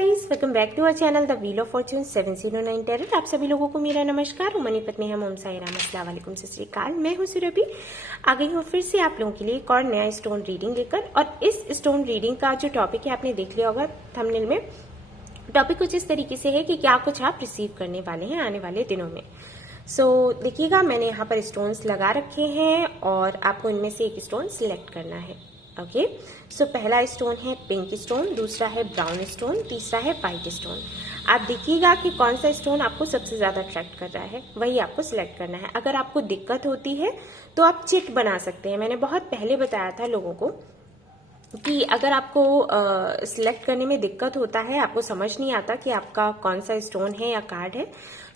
Guys, welcome back to our channel the wheel of fortune 709 tarot. आप सभी लोगों को मेरा नमस्कार। मनी पत्नी हम ओम साई राम, अस्सलाम वालेकुम, सत श्री अकाल। मैं हूं सुरभि, आ गई हूं फिर से आप लोगों के लिए एक और नया स्टोन रीडिंग लेकर। और इस स्टोन रीडिंग का जो टॉपिक है आपने देख लिया होगा थंबनेल में। टॉपिक कुछ इस तरीके से है कि क्या कुछ आप रिसीव करने वाले हैं आने वाले दिनों में। देखिएगा, मैंने यहाँ पर स्टोन्स लगा रखे हैं और आपको इनमें से एक स्टोन सिलेक्ट करना है। ओके, पहला स्टोन है पिंक स्टोन, दूसरा है ब्राउन स्टोन, तीसरा है व्हाइट स्टोन। आप देखिएगा कि कौन सा स्टोन आपको सबसे ज्यादा अट्रैक्ट कर रहा है, वही आपको सिलेक्ट करना है। अगर आपको दिक्कत होती है तो आप चिट बना सकते हैं। मैंने बहुत पहले बताया था लोगों को कि अगर आपको सिलेक्ट करने में दिक्कत होता है, आपको समझ नहीं आता कि आपका कौन सा स्टोन है या कार्ड है,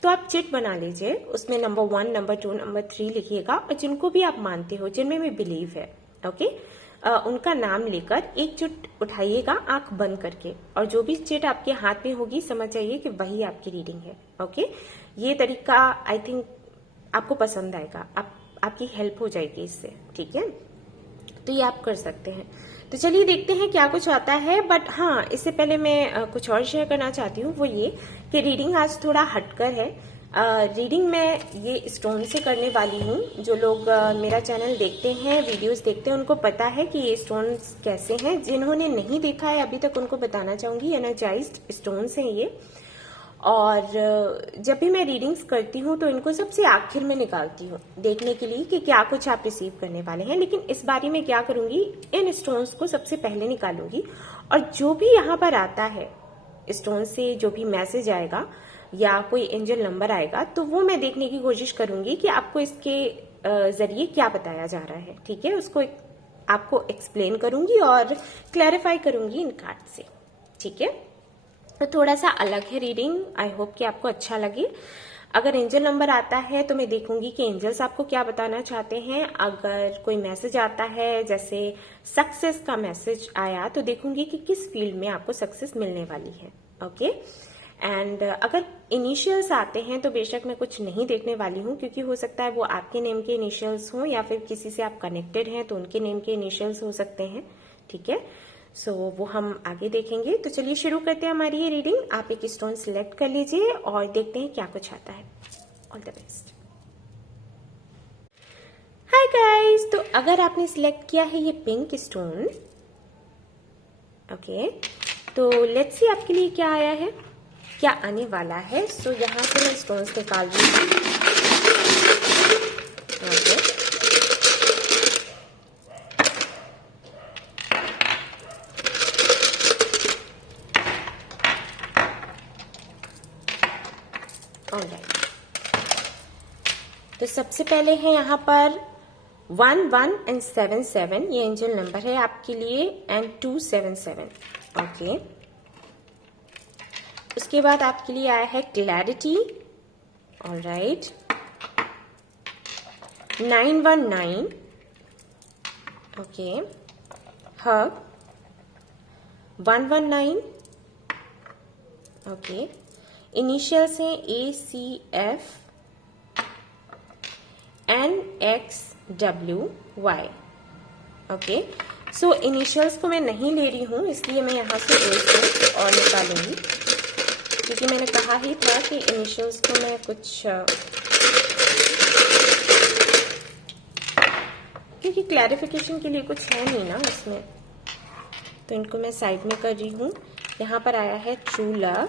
तो आप चिट बना लीजिए। उसमें नंबर 1, नंबर 2, नंबर 3 लिखिएगा और जिनको भी आप मानते हो, जिनमें भी बिलीव है, ओके, उनका नाम लेकर एक चिट उठाइएगा आंख बंद करके, और जो भी चिट आपके हाथ में होगी समझ जाइए कि वही आपकी रीडिंग है। ओके, ये तरीका आई थिंक आपको पसंद आएगा, आपकी हेल्प हो जाएगी इससे, ठीक है। तो ये आप कर सकते हैं। तो चलिए देखते हैं क्या कुछ आता है। बट हाँ, इससे पहले मैं कुछ और शेयर करना चाहती हूँ, वो ये कि रीडिंग आज थोड़ा हटकर है। रीडिंग मैं ये स्टोन से करने वाली हूँ। जो लोग मेरा चैनल देखते हैं, वीडियोस देखते हैं, उनको पता है कि ये स्टोन्स कैसे हैं। जिन्होंने नहीं देखा है अभी तक, उनको बताना चाहूंगी, एनर्जाइज्ड स्टोन्स हैं ये। और जब भी मैं रीडिंग्स करती हूँ तो इनको सबसे आखिर में निकालती हूँ देखने के लिए कि क्या कुछ आप रिसीव करने वाले हैं। लेकिन इस बारी में क्या करूंगी, इन स्टोन्स को सबसे पहले निकालूंगी, और जो भी यहाँ पर आता है स्टोन से, जो भी मैसेज आएगा या कोई एंजल नंबर आएगा, तो वो मैं देखने की कोशिश करूंगी कि आपको इसके जरिए क्या बताया जा रहा है, ठीक है। उसको आपको एक्सप्लेन करूंगी और क्लैरिफाई करूंगी इन कार्ड से, ठीक है। तो थोड़ा सा अलग है रीडिंग, आई होप कि आपको अच्छा लगे। अगर एंजल नंबर आता है तो मैं देखूंगी कि एंजल्स आपको क्या बताना चाहते हैं। अगर कोई मैसेज आता है, जैसे सक्सेस का मैसेज आया, तो देखूंगी कि किस फील्ड में आपको सक्सेस मिलने वाली है, ओके। एंड अगर इनिशियल्स आते हैं तो बेशक मैं कुछ नहीं देखने वाली हूँ, क्योंकि हो सकता है वो आपके नेम के इनिशियल्स हों या फिर किसी से आप कनेक्टेड हैं तो उनके नेम के इनिशियल्स हो सकते हैं, ठीक है। वो हम आगे देखेंगे। तो चलिए शुरू करते हैं हमारी ये रीडिंग। आप एक स्टोन सिलेक्ट कर लीजिए और देखते हैं क्या कुछ आता है। All the best. Hi guys, तो अगर आपने सिलेक्ट किया है ये पिंक स्टोन, ओके, तो लेट्स सी आपके लिए क्या आया है, क्या आने वाला है। यहाँ से मैं स्टोन्स निकाल रही हूँ, ओके। तो सबसे पहले है यहाँ पर 1, 1 एंड 7, 7, ये एंजल नंबर है आपके लिए, एंड 2, 7, 7, ओके। उसके बाद आपके लिए आया है क्लैरिटी, ऑलराइट, 9, 1, 9, ओके, हग, 1, 1, 9, ओके। इनिशियल्स हैं ACF NXWY, ओके। इनिशियल्स को मैं नहीं ले रही हूं, इसलिए मैं यहां से एक और निकालूंगी, क्योंकि मैंने कहा ही था कि इनिशियल्स को मैं कुछ, क्योंकि क्लैरिफिकेशन के लिए कुछ है नहीं ना इसमें, तो इनको मैं साइड में कर रही हूं। यहाँ पर आया है ट्रू लव,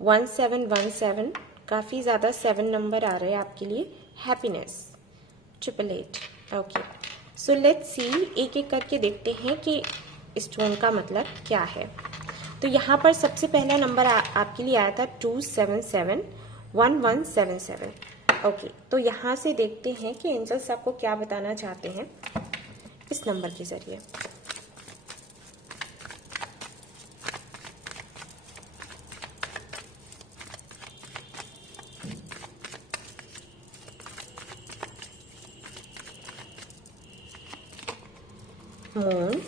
1717, काफी ज्यादा 7 नंबर आ रहे हैं आपके लिए। Happiness 888, okay. लेट्स सी, एक एक करके देखते हैं कि स्टोन का मतलब क्या है। तो यहाँ पर सबसे पहला नंबर आपके लिए आया था 277, 1177, ओके। तो यहाँ से देखते हैं कि एंजल्स आपको क्या बताना चाहते हैं इस नंबर के जरिए। मून,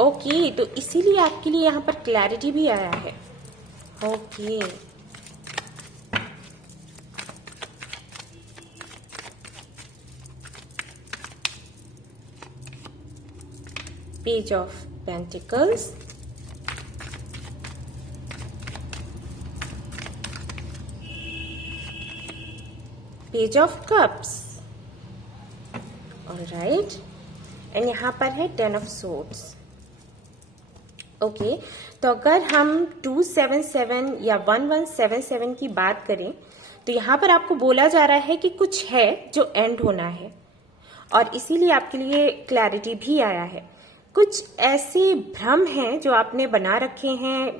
ओके, तो इसीलिए आपके लिए यहाँ पर क्लैरिटी भी आया है, okay. Page of pentacles, page of cups, alright, and यहाँ पर है 10 ऑफ सोर्ड्स। ओके, तो अगर हम 277 या 1177 की बात करें तो यहाँ पर आपको बोला जा रहा है कि कुछ है जो एंड होना है, और इसीलिए आपके लिए क्लैरिटी भी आया है। कुछ ऐसे भ्रम हैं जो आपने बना रखे हैं,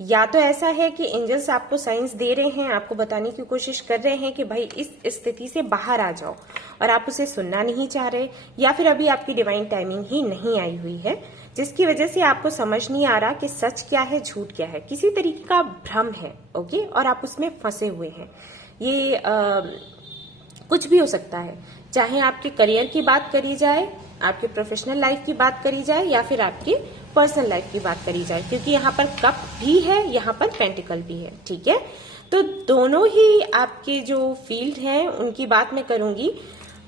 या तो ऐसा है कि एंजल्स आपको साइंस दे रहे हैं, आपको बताने की कोशिश कर रहे हैं कि भाई इस स्थिति से बाहर आ जाओ, और आप उसे सुनना नहीं चाह रहे, या फिर अभी आपकी डिवाइन टाइमिंग ही नहीं आई हुई है, जिसकी वजह से आपको समझ नहीं आ रहा कि सच क्या है झूठ क्या है। किसी तरीके का भ्रम है, ओके, और आप उसमें फंसे हुए हैं। ये कुछ भी हो सकता है, चाहे आपके करियर की बात करी जाए, आपके प्रोफेशनल लाइफ की बात करी जाए, या फिर आपकी पर्सनल लाइफ की बात करी जाए, क्योंकि यहाँ पर कप भी है, यहाँ पर पेंटिकल भी है, ठीक है। तो दोनों ही आपके जो फील्ड हैं उनकी बात मैं करूंगी।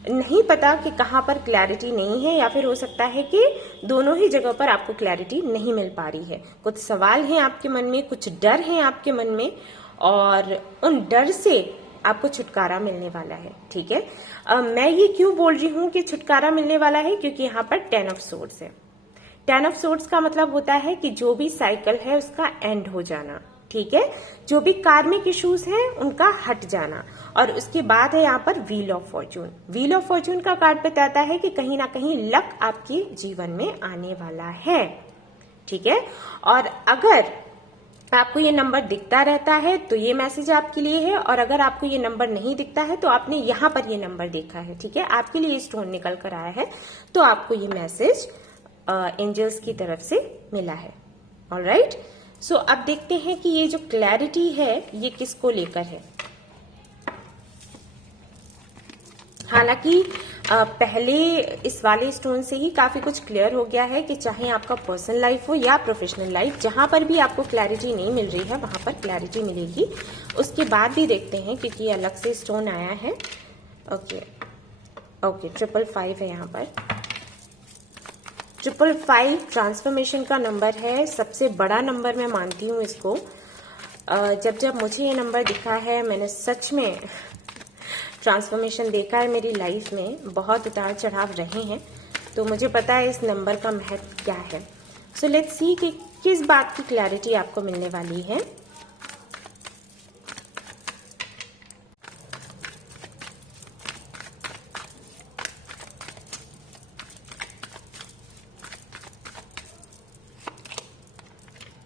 नहीं पता कि कहाँ पर क्लैरिटी नहीं है, या फिर हो सकता है कि दोनों ही जगह पर आपको क्लैरिटी नहीं मिल पा रही है। कुछ सवाल हैं आपके मन में, कुछ डर हैं आपके मन में, और उन डर से आपको छुटकारा मिलने वाला है, ठीक है। मैं ये क्यों बोल रही हूँ कि छुटकारा मिलने वाला है, क्योंकि यहाँ पर 10 ऑफ सोर्ड्स है। 10 ऑफ सोर्ड्स का मतलब होता है कि जो भी साइकिल है उसका एंड हो जाना, ठीक है। जो भी कार्मिक इश्यूज हैं उनका हट जाना, और उसके बाद है यहाँ पर wheel of Fortune. Wheel of Fortune का कार्ड बताता है कि कहीं ना कहीं लक आपके जीवन में आने वाला है, ठीक है। और अगर आपको ये नंबर दिखता रहता है तो ये मैसेज आपके लिए है, और अगर आपको ये नंबर नहीं दिखता है तो आपने यहाँ पर ये नंबर देखा है, ठीक है, आपके लिए स्टोन निकल कर आया है, तो आपको ये मैसेज एंजल्स की तरफ से मिला है, ऑलराइट। सो अब देखते हैं कि ये जो क्लैरिटी है ये किसको लेकर है। हालांकि पहले इस वाले स्टोन से ही काफी कुछ क्लियर हो गया है कि चाहे आपका पर्सनल लाइफ हो या प्रोफेशनल लाइफ, जहां पर भी आपको क्लैरिटी नहीं मिल रही है वहां पर क्लैरिटी मिलेगी। उसके बाद भी देखते हैं, क्योंकि अलग से स्टोन आया है। ओके, 555 है यहाँ पर। 555 ट्रांसफॉर्मेशन का नंबर है, सबसे बड़ा नंबर मैं मानती हूँ इसको। जब मुझे ये नंबर दिखा है, मैंने सच में ट्रांसफॉर्मेशन देखा है मेरी लाइफ में, बहुत उतार चढ़ाव रहे हैं, तो मुझे पता है इस नंबर का महत्व क्या है। सो लेट्स सी कि किस बात की क्लैरिटी आपको मिलने वाली है।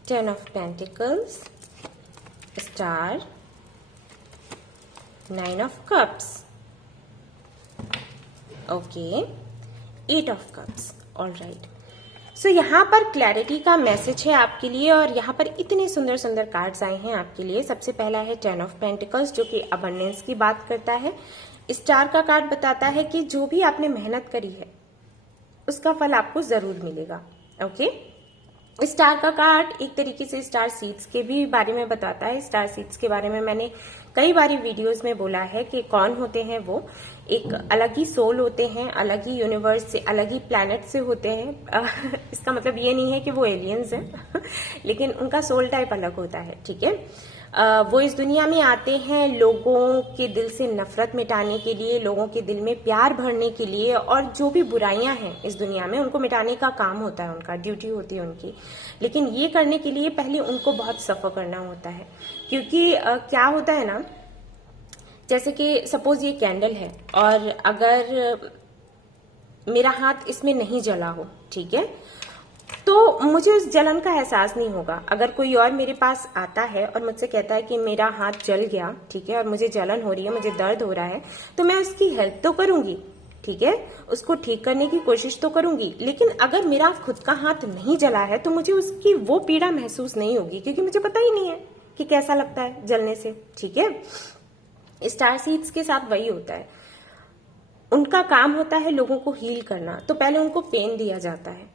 Ten of Pentacles, Star, 9 of Cups, okay, 8 of Cups, alright. So यहाँ पर क्लैरिटी का मैसेज है आपके लिए, और यहाँ पर इतने सुंदर सुंदर कार्ड्स आए हैं आपके लिए। सबसे पहला है 10 of Pentacles, जो कि अबंडेंस की बात करता है। स्टार का कार्ड बताता है कि जो भी आपने मेहनत करी है उसका फल आपको जरूर मिलेगा, ओके। स्टार का कार्ड एक तरीके से स्टार सीड्स के भी बारे में बताता है। स्टार सीड्स के बारे में मैंने कई बारी वीडियोस में बोला है कि कौन होते हैं वो। एक अलग ही सोल होते हैं, अलग ही यूनिवर्स से, अलग ही प्लैनेट से होते हैं। इसका मतलब ये नहीं है कि वो एलियंस हैं लेकिन उनका सोल टाइप अलग होता है, ठीक है। वो इस दुनिया में आते हैं लोगों के दिल से नफरत मिटाने के लिए, लोगों के दिल में प्यार भरने के लिए, और जो भी बुराइयां हैं इस दुनिया में उनको मिटाने का काम होता है उनका, ड्यूटी होती है उनकी। लेकिन ये करने के लिए पहले उनको बहुत सफर करना होता है, क्योंकि क्या होता है ना, जैसे कि सपोज ये कैंडल है और अगर मेरा हाथ इसमें नहीं जला हो, ठीक है, तो मुझे उस जलन का एहसास नहीं होगा। अगर कोई और मेरे पास आता है और मुझसे कहता है कि मेरा हाथ जल गया, ठीक है, और मुझे जलन हो रही है, मुझे दर्द हो रहा है, तो मैं उसकी हेल्प तो करूंगी, ठीक है, उसको ठीक करने की कोशिश तो करूंगी। लेकिन अगर मेरा खुद का हाथ नहीं जला है तो मुझे उसकी वो पीड़ा महसूस नहीं होगी, क्योंकि मुझे पता ही नहीं है कि कैसा लगता है जलने से, ठीक है। स्टार सीड्स के साथ वही होता है, उनका काम होता है लोगों को हील करना। तो पहले उनको पेन दिया जाता है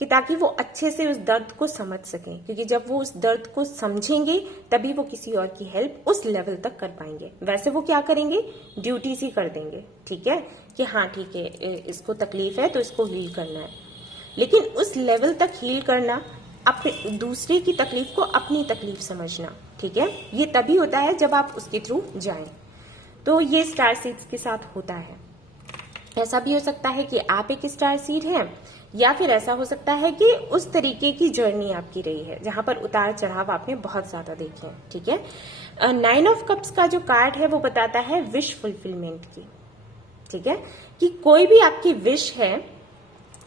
कि ताकि वो अच्छे से उस दर्द को समझ सकें, क्योंकि जब वो उस दर्द को समझेंगे तभी वो किसी और की हेल्प उस लेवल तक कर पाएंगे। वैसे वो क्या करेंगे, ड्यूटी सी कर देंगे, ठीक है, कि हाँ ठीक है इसको तकलीफ है तो इसको हील करना है। लेकिन उस लेवल तक हील करना, अपने दूसरे की तकलीफ को अपनी तकलीफ समझना, ठीक है, ये तभी होता है जब आप उसके थ्रू जाएं। तो ये स्टार सीड्स के साथ होता है। ऐसा भी हो सकता है कि आप एक स्टार सीड हैं, या फिर ऐसा हो सकता है कि उस तरीके की जर्नी आपकी रही है जहां पर उतार चढ़ाव आपने बहुत ज्यादा देखे हैं। ठीक है, 9 ऑफ कप्स का जो कार्ड है वो बताता है विश फुलफिलमेंट की। ठीक है, कि कोई भी आपकी विश है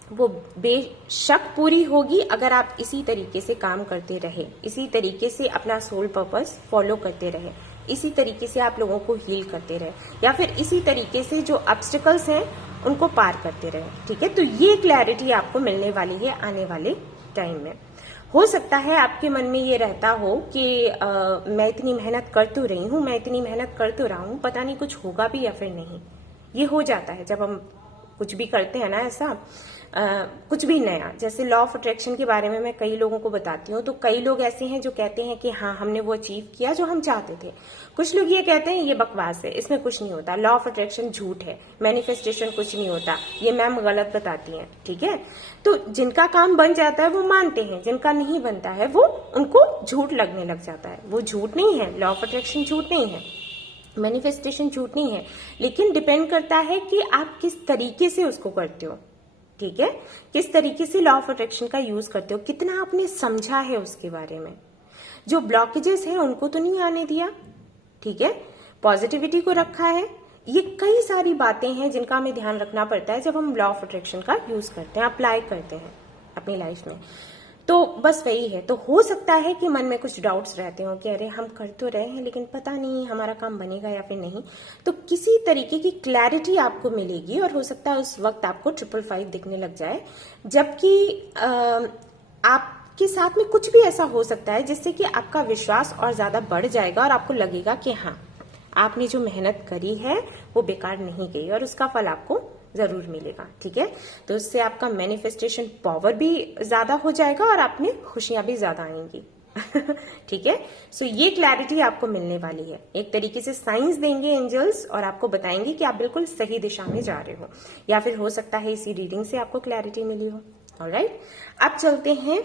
वो बेशक पूरी होगी अगर आप इसी तरीके से काम करते रहे, इसी तरीके से अपना सोल पर्पस फॉलो करते रहे, इसी तरीके से आप लोगों को हील करते रहे, या फिर इसी तरीके से जो ऑब्स्टिकल्स हैं उनको पार करते रहे। ठीक है, तो ये क्लैरिटी आपको मिलने वाली है आने वाले टाइम में। हो सकता है आपके मन में ये रहता हो कि मैं इतनी मेहनत कर तो रही हूं, मैं इतनी मेहनत कर तो रहा हूं, पता नहीं कुछ होगा भी या फिर नहीं। ये हो जाता है जब हम कुछ भी करते हैं ना, ऐसा कुछ भी नया। जैसे लॉ ऑफ अट्रैक्शन के बारे में मैं कई लोगों को बताती हूँ, तो कई लोग ऐसे हैं जो कहते हैं कि हाँ हमने वो अचीव किया जो हम चाहते थे। कुछ लोग ये कहते हैं ये बकवास है, इसमें कुछ नहीं होता, लॉ ऑफ अट्रैक्शन झूठ है, मैनिफेस्टेशन कुछ नहीं होता, ये मैम गलत बताती हैं। ठीक है, तो जिनका काम बन जाता है वो मानते हैं, जिनका नहीं बनता है वो उनको झूठ लगने लग जाता है। वो झूठ नहीं है, लॉ ऑफ अट्रैक्शन झूठ नहीं है, मैनिफेस्टेशन झूठ नहीं है, लेकिन डिपेंड करता है कि आप किस तरीके से उसको करते हो। ठीक है, किस तरीके से लॉ ऑफ अट्रैक्शन का यूज करते हो, कितना आपने समझा है उसके बारे में। जो ब्लॉकेजेस हैं उनको तो नहीं आने दिया। ठीक है, पॉजिटिविटी को रखा है। ये कई सारी बातें हैं जिनका हमें ध्यान रखना पड़ता है जब हम लॉ ऑफ अट्रैक्शन का यूज करते हैं, अप्लाई करते हैं अपनी लाइफ में। तो बस वही है। तो हो सकता है कि मन में कुछ डाउट्स रहते हो कि अरे हम कर तो रहे हैं लेकिन पता नहीं हमारा काम बनेगा या फिर नहीं। तो किसी तरीके की क्लैरिटी आपको मिलेगी और हो सकता है उस वक्त आपको 555 दिखने लग जाए, जबकि आपके साथ में कुछ भी ऐसा हो सकता है जिससे कि आपका विश्वास और ज्यादा बढ़ जाएगा और आपको लगेगा कि हाँ आपने जो मेहनत करी है वो बेकार नहीं गई और उसका फल आपको जरूर मिलेगा। ठीक है, तो इससे आपका मैनिफेस्टेशन पावर भी ज्यादा हो जाएगा और आप में खुशियां भी ज्यादा आएंगी। ठीक है, सो ये क्लैरिटी आपको मिलने वाली है। एक तरीके से साइंस देंगे एंजल्स और आपको बताएंगे कि आप बिल्कुल सही दिशा में जा रहे हो, या फिर हो सकता है इसी रीडिंग से आपको क्लैरिटी मिली हो। ऑलराइट, अब चलते हैं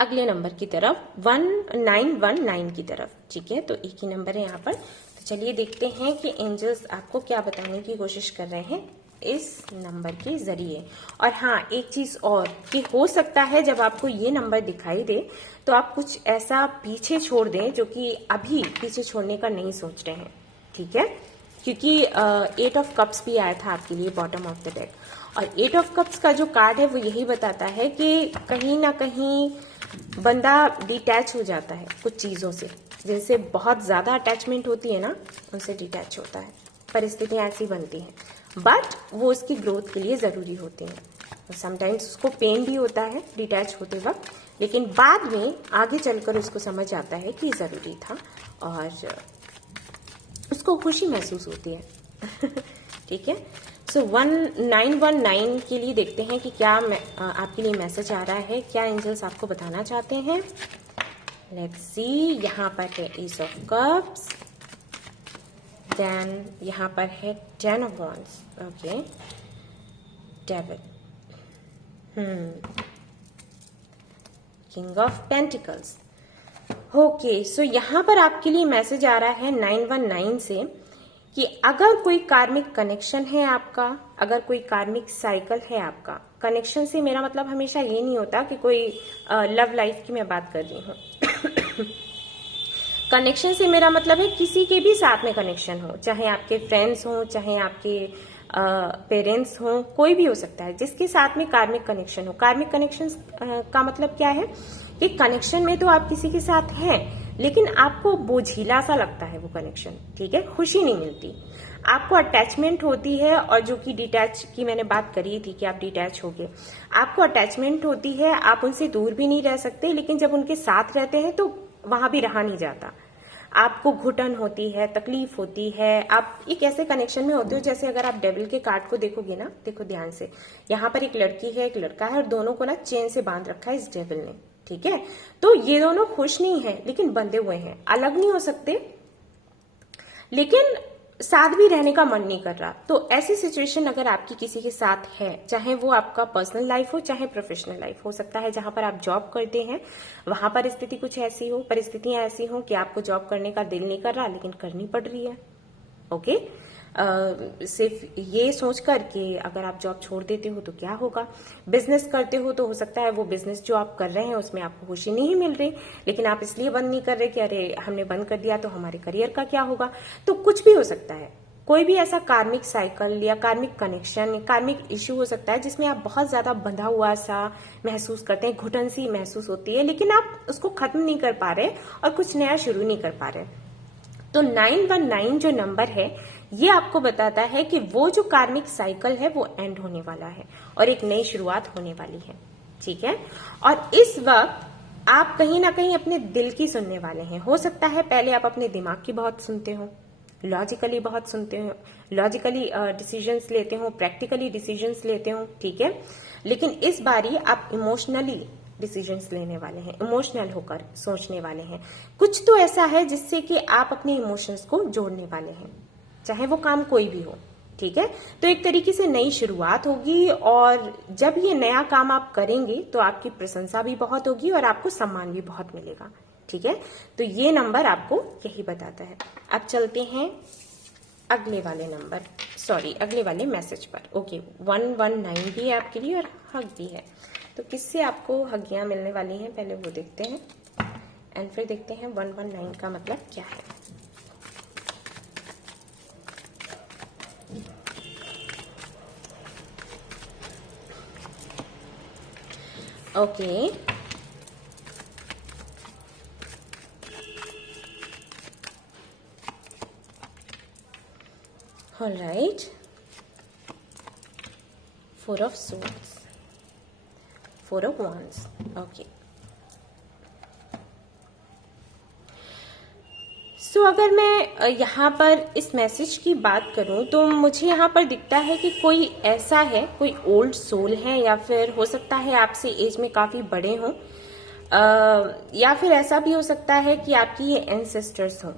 अगले नंबर की तरफ, 1919 की तरफ। ठीक है, तो एक ही नंबर है यहाँ पर। तो चलिए देखते हैं कि एंजल्स आपको क्या बताने की कोशिश कर रहे हैं इस नंबर के जरिए। और हाँ, एक चीज और कि हो सकता है जब आपको ये नंबर दिखाई दे तो आप कुछ ऐसा पीछे छोड़ दें जो कि अभी पीछे छोड़ने का नहीं सोच रहे हैं। ठीक है, क्योंकि 8 ऑफ कप्स भी आया था आपके लिए बॉटम ऑफ द डेक, और 8 ऑफ कप्स का जो कार्ड है वो यही बताता है कि कहीं ना कहीं बंदा डिटैच हो जाता है कुछ चीजों से, जिनसे बहुत ज्यादा अटैचमेंट होती है ना, उनसे डिटैच होता है। परिस्थितियां ऐसी बनती हैं, बट वो उसकी ग्रोथ के लिए जरूरी होती हैं। समटाइम्स उसको पेन भी होता है डिटैच होते वक्त, लेकिन बाद में आगे चलकर उसको समझ आता है कि जरूरी था और उसको खुशी महसूस होती है। ठीक है, सो 1919 के लिए देखते हैं कि क्या आपके लिए मैसेज आ रहा है, क्या एंजल्स आपको बताना चाहते हैं। लेट्स सी, यहाँ पर है एस ऑफ कप्स, देन यहाँ पर है 10 of wands, okay, devil, king of pentacles. Okay, so यहाँ पर आपके लिए मैसेज आ रहा है 919 से कि अगर कोई कार्मिक कनेक्शन है आपका, अगर कोई कार्मिक साइकिल है आपका, कनेक्शन से मेरा मतलब हमेशा ये नहीं होता कि कोई लव लाइफ की मैं बात कर रही हूँ। कनेक्शन से मेरा मतलब है किसी के भी साथ में कनेक्शन हो, चाहे आपके फ्रेंड्स हो, चाहे आपके पेरेंट्स हो, कोई भी हो सकता है जिसके साथ में कार्मिक कनेक्शन हो। कार्मिक कनेक्शन का मतलब क्या है कि कनेक्शन में तो आप किसी के साथ हैं, लेकिन आपको बोझिला सा लगता है वो कनेक्शन। ठीक है, खुशी नहीं मिलती, आपको अटैचमेंट होती है, और जो कि डिटैच की मैंने बात करी थी कि आप डिटैच हो गए, आपको अटैचमेंट होती है, आप उनसे दूर भी नहीं रह सकते, लेकिन जब उनके साथ रहते हैं तो वहां भी रहा नहीं जाता। आपको घुटन होती है, तकलीफ होती है, आप एक ऐसे कनेक्शन में होते हो जैसे अगर आप डेविल के कार्ड को देखोगे ना, देखो ध्यान से, यहाँ पर एक लड़की है एक लड़का है और दोनों को ना चेन से बांध रखा है इस डेविल ने। ठीक है, तो ये दोनों खुश नहीं है लेकिन बंधे हुए हैं, अलग नहीं हो सकते, लेकिन साथ भी रहने का मन नहीं कर रहा। तो ऐसी सिचुएशन अगर आपकी किसी के साथ है, चाहे वो आपका पर्सनल लाइफ हो चाहे प्रोफेशनल लाइफ हो सकता है, जहां पर आप जॉब करते हैं वहां पर स्थिति कुछ ऐसी हो, परिस्थितियां ऐसी हो कि आपको जॉब करने का दिल नहीं कर रहा लेकिन करनी पड़ रही है। ओके। सिर्फ ये सोचकर कि अगर आप जॉब छोड़ देते हो तो क्या होगा, बिजनेस करते हो तो हो सकता है वो बिजनेस जो आप कर रहे हैं उसमें आपको खुशी नहीं मिल रही, लेकिन आप इसलिए बंद नहीं कर रहे कि अरे हमने बंद कर दिया तो हमारे करियर का क्या होगा। तो कुछ भी हो सकता है, कोई भी ऐसा कार्मिक साइकिल या कार्मिक कनेक्शन, कार्मिक इश्यू हो सकता है जिसमें आप बहुत ज्यादा बंधा हुआ सा महसूस करते हैं, घुटन सी महसूस होती है, लेकिन आप उसको खत्म नहीं कर पा रहे और कुछ नया शुरू नहीं कर पा रहे। तो 919 जो नंबर है ये आपको बताता है कि वो जो कार्मिक साइकिल है वो एंड होने वाला है और एक नई शुरुआत होने वाली है, ठीक है। और इस वक्त आप कहीं ना कहीं अपने दिल की सुनने वाले हैं। हो सकता है पहले आप अपने दिमाग की बहुत सुनते हो, लॉजिकली बहुत सुनते हो, लॉजिकली डिसीजंस लेते हो, प्रैक्टिकली डिसीजंस लेते हो, ठीक है। लेकिन इस बारी आप इमोशनली डिसीजंस लेने वाले हैं, इमोशनल होकर सोचने वाले हैं। कुछ तो ऐसा है जिससे कि आप अपने इमोशंस को जोड़ने वाले हैं, चाहे वो काम कोई भी हो, ठीक है। तो एक तरीके से नई शुरुआत होगी और जब ये नया काम आप करेंगे तो आपकी प्रशंसा भी बहुत होगी और आपको सम्मान भी बहुत मिलेगा, ठीक है। तो ये नंबर आपको यही बताता है। अब चलते हैं अगले वाले नंबर, सॉरी अगले वाले मैसेज पर। ओके, 119 भी है आपके लिए और हक भी है। तो किससे आपको हगियां मिलने वाली हैं पहले वो देखते हैं एंड फिर देखते हैं 119 का मतलब क्या है। Okay, all right, 4 of swords, 4 of wands, okay. So अगर मैं यहाँ पर इस मैसेज की बात करूँ तो मुझे यहाँ पर दिखता है कि कोई ऐसा है, कोई ओल्ड सोल है या फिर हो सकता है आपसे एज में काफ़ी बड़े हों, या फिर ऐसा भी हो सकता है कि आपकी ये एंसेस्टर्स हों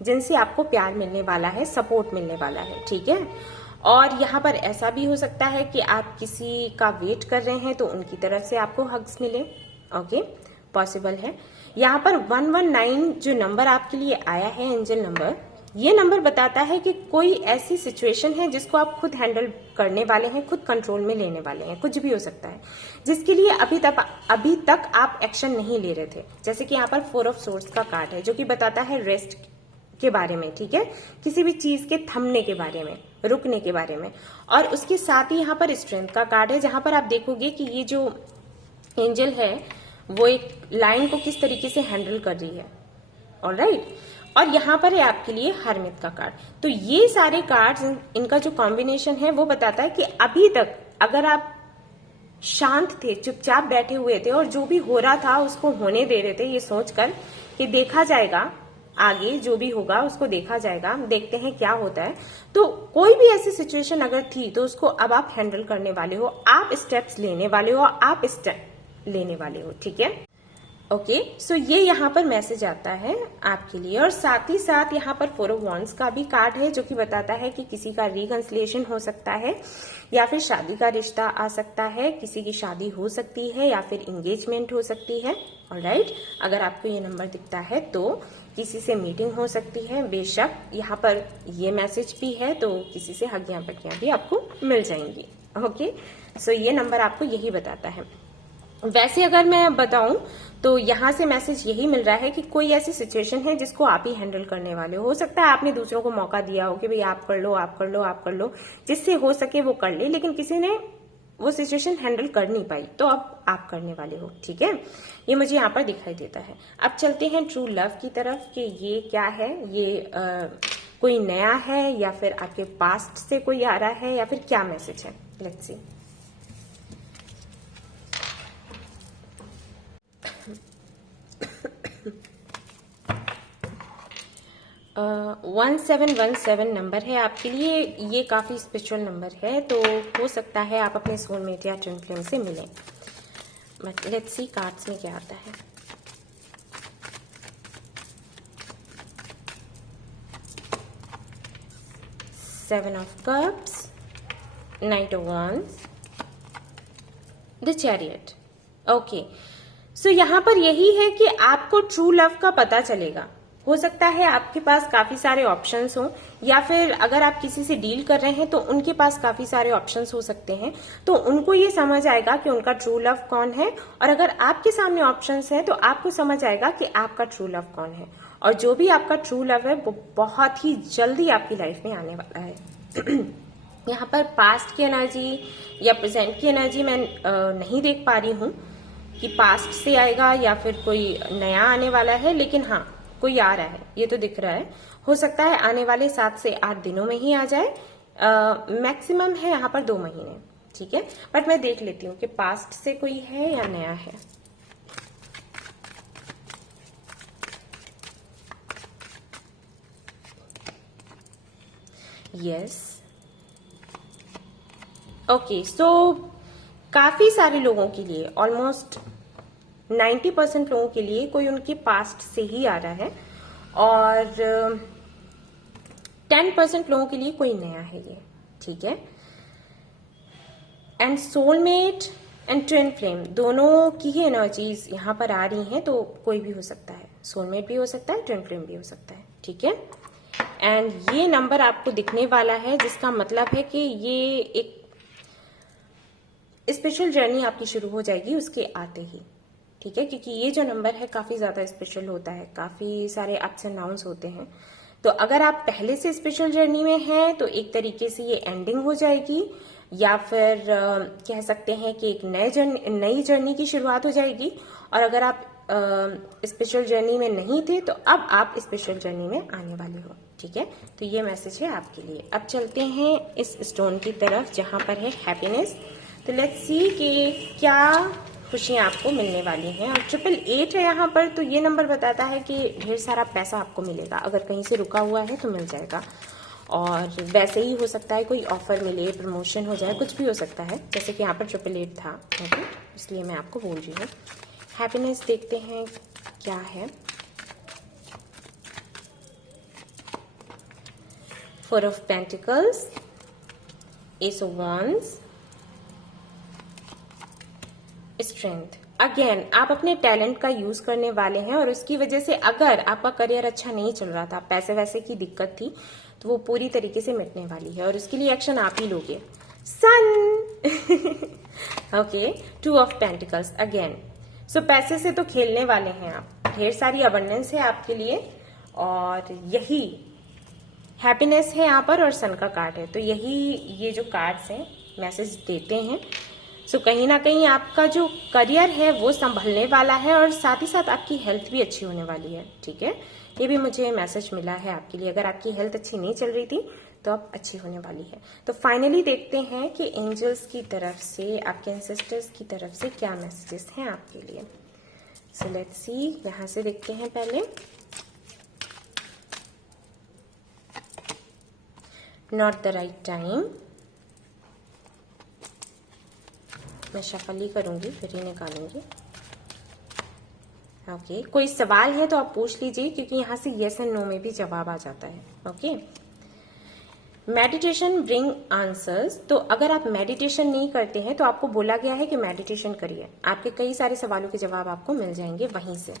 जिनसे आपको प्यार मिलने वाला है, सपोर्ट मिलने वाला है, ठीक है। और यहाँ पर ऐसा भी हो सकता है कि आप किसी का वेट कर रहे हैं तो उनकी तरफ से आपको हग्स मिले, ओके, पॉसिबल है। यहाँ पर 119 जो नंबर आपके लिए आया है, एंजल नंबर, ये नंबर बताता है कि कोई ऐसी सिचुएशन है जिसको आप खुद हैंडल करने वाले हैं, खुद कंट्रोल में लेने वाले हैं, कुछ भी हो सकता है जिसके लिए अभी तक आप एक्शन नहीं ले रहे थे। जैसे कि यहाँ पर 4 of swords का कार्ड है जो कि बताता है रेस्ट के बारे में, ठीक है, किसी भी चीज के थमने के बारे में, रुकने के बारे में। और उसके साथ ही यहाँ पर स्ट्रेंथ का कार्ड है जहां पर आप देखोगे कि ये जो एंजल है वो एक लाइन को किस तरीके से हैंडल कर रही है, ऑलराइट। और यहाँ पर है आपके लिए हरमित का कार्ड। तो ये सारे कार्ड्स, इनका जो कॉम्बिनेशन है वो बताता है कि अभी तक अगर आप शांत थे, चुपचाप बैठे हुए थे और जो भी हो रहा था उसको होने दे रहे थे, ये सोचकर कि देखा जाएगा, आगे जो भी होगा उसको देखा जाएगा, देखते हैं क्या होता है। तो कोई भी ऐसी सिचुएशन अगर थी तो उसको अब आप हैंडल करने वाले हो, आप स्टेप्स लेने वाले हो, आप स्टेप लेने वाले हो, ठीक है। ओके, सो ये यहाँ पर मैसेज आता है आपके लिए। और साथ ही साथ यहाँ पर 4 of wands का भी कार्ड है जो कि बताता है कि किसी का रिकंसिलिएशन हो सकता है या फिर शादी का रिश्ता आ सकता है, किसी की शादी हो सकती है या फिर एंगेजमेंट हो सकती है, ऑलराइट। अगर आपको ये नंबर दिखता है तो किसी से मीटिंग हो सकती है। बेशक यहाँ पर ये मैसेज भी है तो किसी से हगियां पगियां भी आपको मिल जाएंगी, ओके। सो ये नंबर आपको यही बताता है। वैसे अगर मैं बताऊं तो यहाँ से मैसेज यही मिल रहा है कि कोई ऐसी सिचुएशन है जिसको आप ही हैंडल करने वाले हो सकता है आपने दूसरों को मौका दिया हो कि भाई आप कर लो, आप कर लो, आप कर लो, जिससे हो सके वो कर ले, लेकिन किसी ने वो सिचुएशन हैंडल कर नहीं पाई, तो अब आप करने वाले हो, ठीक है। ये मुझे यहाँ पर दिखाई देता है। अब चलते हैं ट्रू लव की तरफ कि ये क्या है, ये कोई नया है या फिर आपके पास्ट से कोई आ रहा है या फिर क्या मैसेज है, लेट्स सी। 1717 नंबर है आपके लिए। ये काफी स्पेशल नंबर है, तो हो सकता है आप अपने सोलमेट या ट्विन फ्लेम से मिलें। बट लेट्स सी कार्ड्स में क्या आता है। Seven of cups, knight of wands, the chariot. Okay, so यहां पर यही है कि आपको ट्रू लव का पता चलेगा, हो सकता है आपके पास काफी सारे ऑप्शंस हों, या फिर अगर आप किसी से डील कर रहे हैं तो उनके पास काफी सारे ऑप्शंस हो सकते हैं। तो उनको ये समझ आएगा कि उनका ट्रू लव कौन है, और अगर आपके सामने ऑप्शंस है तो आपको समझ आएगा कि आपका ट्रू लव कौन है। और जो भी आपका ट्रू लव है वो बहुत ही जल्दी आपकी लाइफ में आने वाला है। यहाँ पर पास्ट की एनर्जी या प्रेजेंट की एनर्जी मैं नहीं देख पा रही हूँ कि पास्ट से आएगा या फिर कोई नया आने वाला है, लेकिन हाँ कोई आ रहा है, ये तो दिख रहा है। हो सकता है आने वाले 7 से 8 दिनों में ही आ जाए, मैक्सिमम है यहाँ पर 2 महीने, ठीक है। बट मैं देख लेती हूँ कि पास्ट से कोई है या नया है। यस, ओके, सो काफी सारे लोगों के लिए, ऑलमोस्ट 90% लोगों के लिए कोई उनके पास्ट से ही आ रहा है, और 10% लोगों के लिए कोई नया है ये, ठीक है। And soulmate and twin flame दोनों की ही एनर्जीज यहाँ पर आ रही हैं, तो कोई भी हो सकता है, सोलमेट भी हो सकता है, ट्विन फ्लेम भी हो सकता है, ठीक है। एंड ये नंबर आपको दिखने वाला है, जिसका मतलब है कि ये एक स्पेशल जर्नी आपकी शुरू हो जाएगी उसके आते ही, ठीक है। क्योंकि ये जो नंबर है काफी ज्यादा स्पेशल होता है, काफी सारे अप्स एंड डाउन्स होते हैं। तो अगर आप पहले से स्पेशल जर्नी में हैं तो एक तरीके से ये एंडिंग हो जाएगी, या फिर कह सकते हैं कि एक नई जर्नी की शुरुआत हो जाएगी। और अगर आप स्पेशल जर्नी में नहीं थे तो अब आप स्पेशल जर्नी में आने वाले हो, ठीक है। तो ये मैसेज है आपके लिए। अब चलते हैं इस स्टोन की तरफ जहां पर है हैप्पीनेस। तो लेट्स सी कि क्या खुशियां आपको मिलने वाली हैं। और 888 है यहाँ पर, तो ये नंबर बताता है कि ढेर सारा पैसा आपको मिलेगा, अगर कहीं से रुका हुआ है तो मिल जाएगा। और वैसे ही हो सकता है कोई ऑफर मिले, प्रमोशन हो जाए, कुछ भी हो सकता है, जैसे कि यहाँ पर 888 था, ओके, इसलिए मैं आपको बोल रही हूँ। हैप्पीनेस देखते हैं क्या है। 4 of pentacles, S of wands, strength. Again आप अपने टैलेंट का यूज करने वाले हैं, और उसकी वजह से अगर आपका करियर अच्छा नहीं चल रहा था, पैसे वैसे की दिक्कत थी, तो वो पूरी तरीके से मिटने वाली है, और उसके लिए एक्शन आप ही लोगे। सन ओके, 2 ऑफ पेंटिकल्स अगेन। सो पैसे से तो खेलने वाले हैं आप, ढेर सारी अबंडेंस है आपके लिए, और यही हैप्पीनेस है यहाँ पर, और सन का कार्ड है। तो यही ये जो कार्ड्स हैं मैसेज देते हैं। सो कहीं ना कहीं आपका जो करियर है वो संभलने वाला है, और साथ ही साथ आपकी हेल्थ भी अच्छी होने वाली है, ठीक है। ये भी मुझे मैसेज मिला है आपके लिए। अगर आपकी हेल्थ अच्छी नहीं चल रही थी तो अब अच्छी होने वाली है। तो फाइनली देखते हैं कि एंजल्स की तरफ से, आपके एंसेस्टर्स की तरफ से क्या मैसेजेस हैं आपके लिए। सो लेट्स सी, यहां से देखते हैं पहले। Not the right time. मैं शफल ही करूंगी, फिर ही निकालूंगी। ओके, कोई सवाल है तो आप पूछ लीजिए, क्योंकि यहां से यस एंड नो में भी जवाब आ जाता है। Okay, meditation bring answers. तो अगर आप मेडिटेशन नहीं करते हैं तो आपको बोला गया है कि मेडिटेशन करिए, आपके कई सारे सवालों के जवाब आपको मिल जाएंगे वहीं से।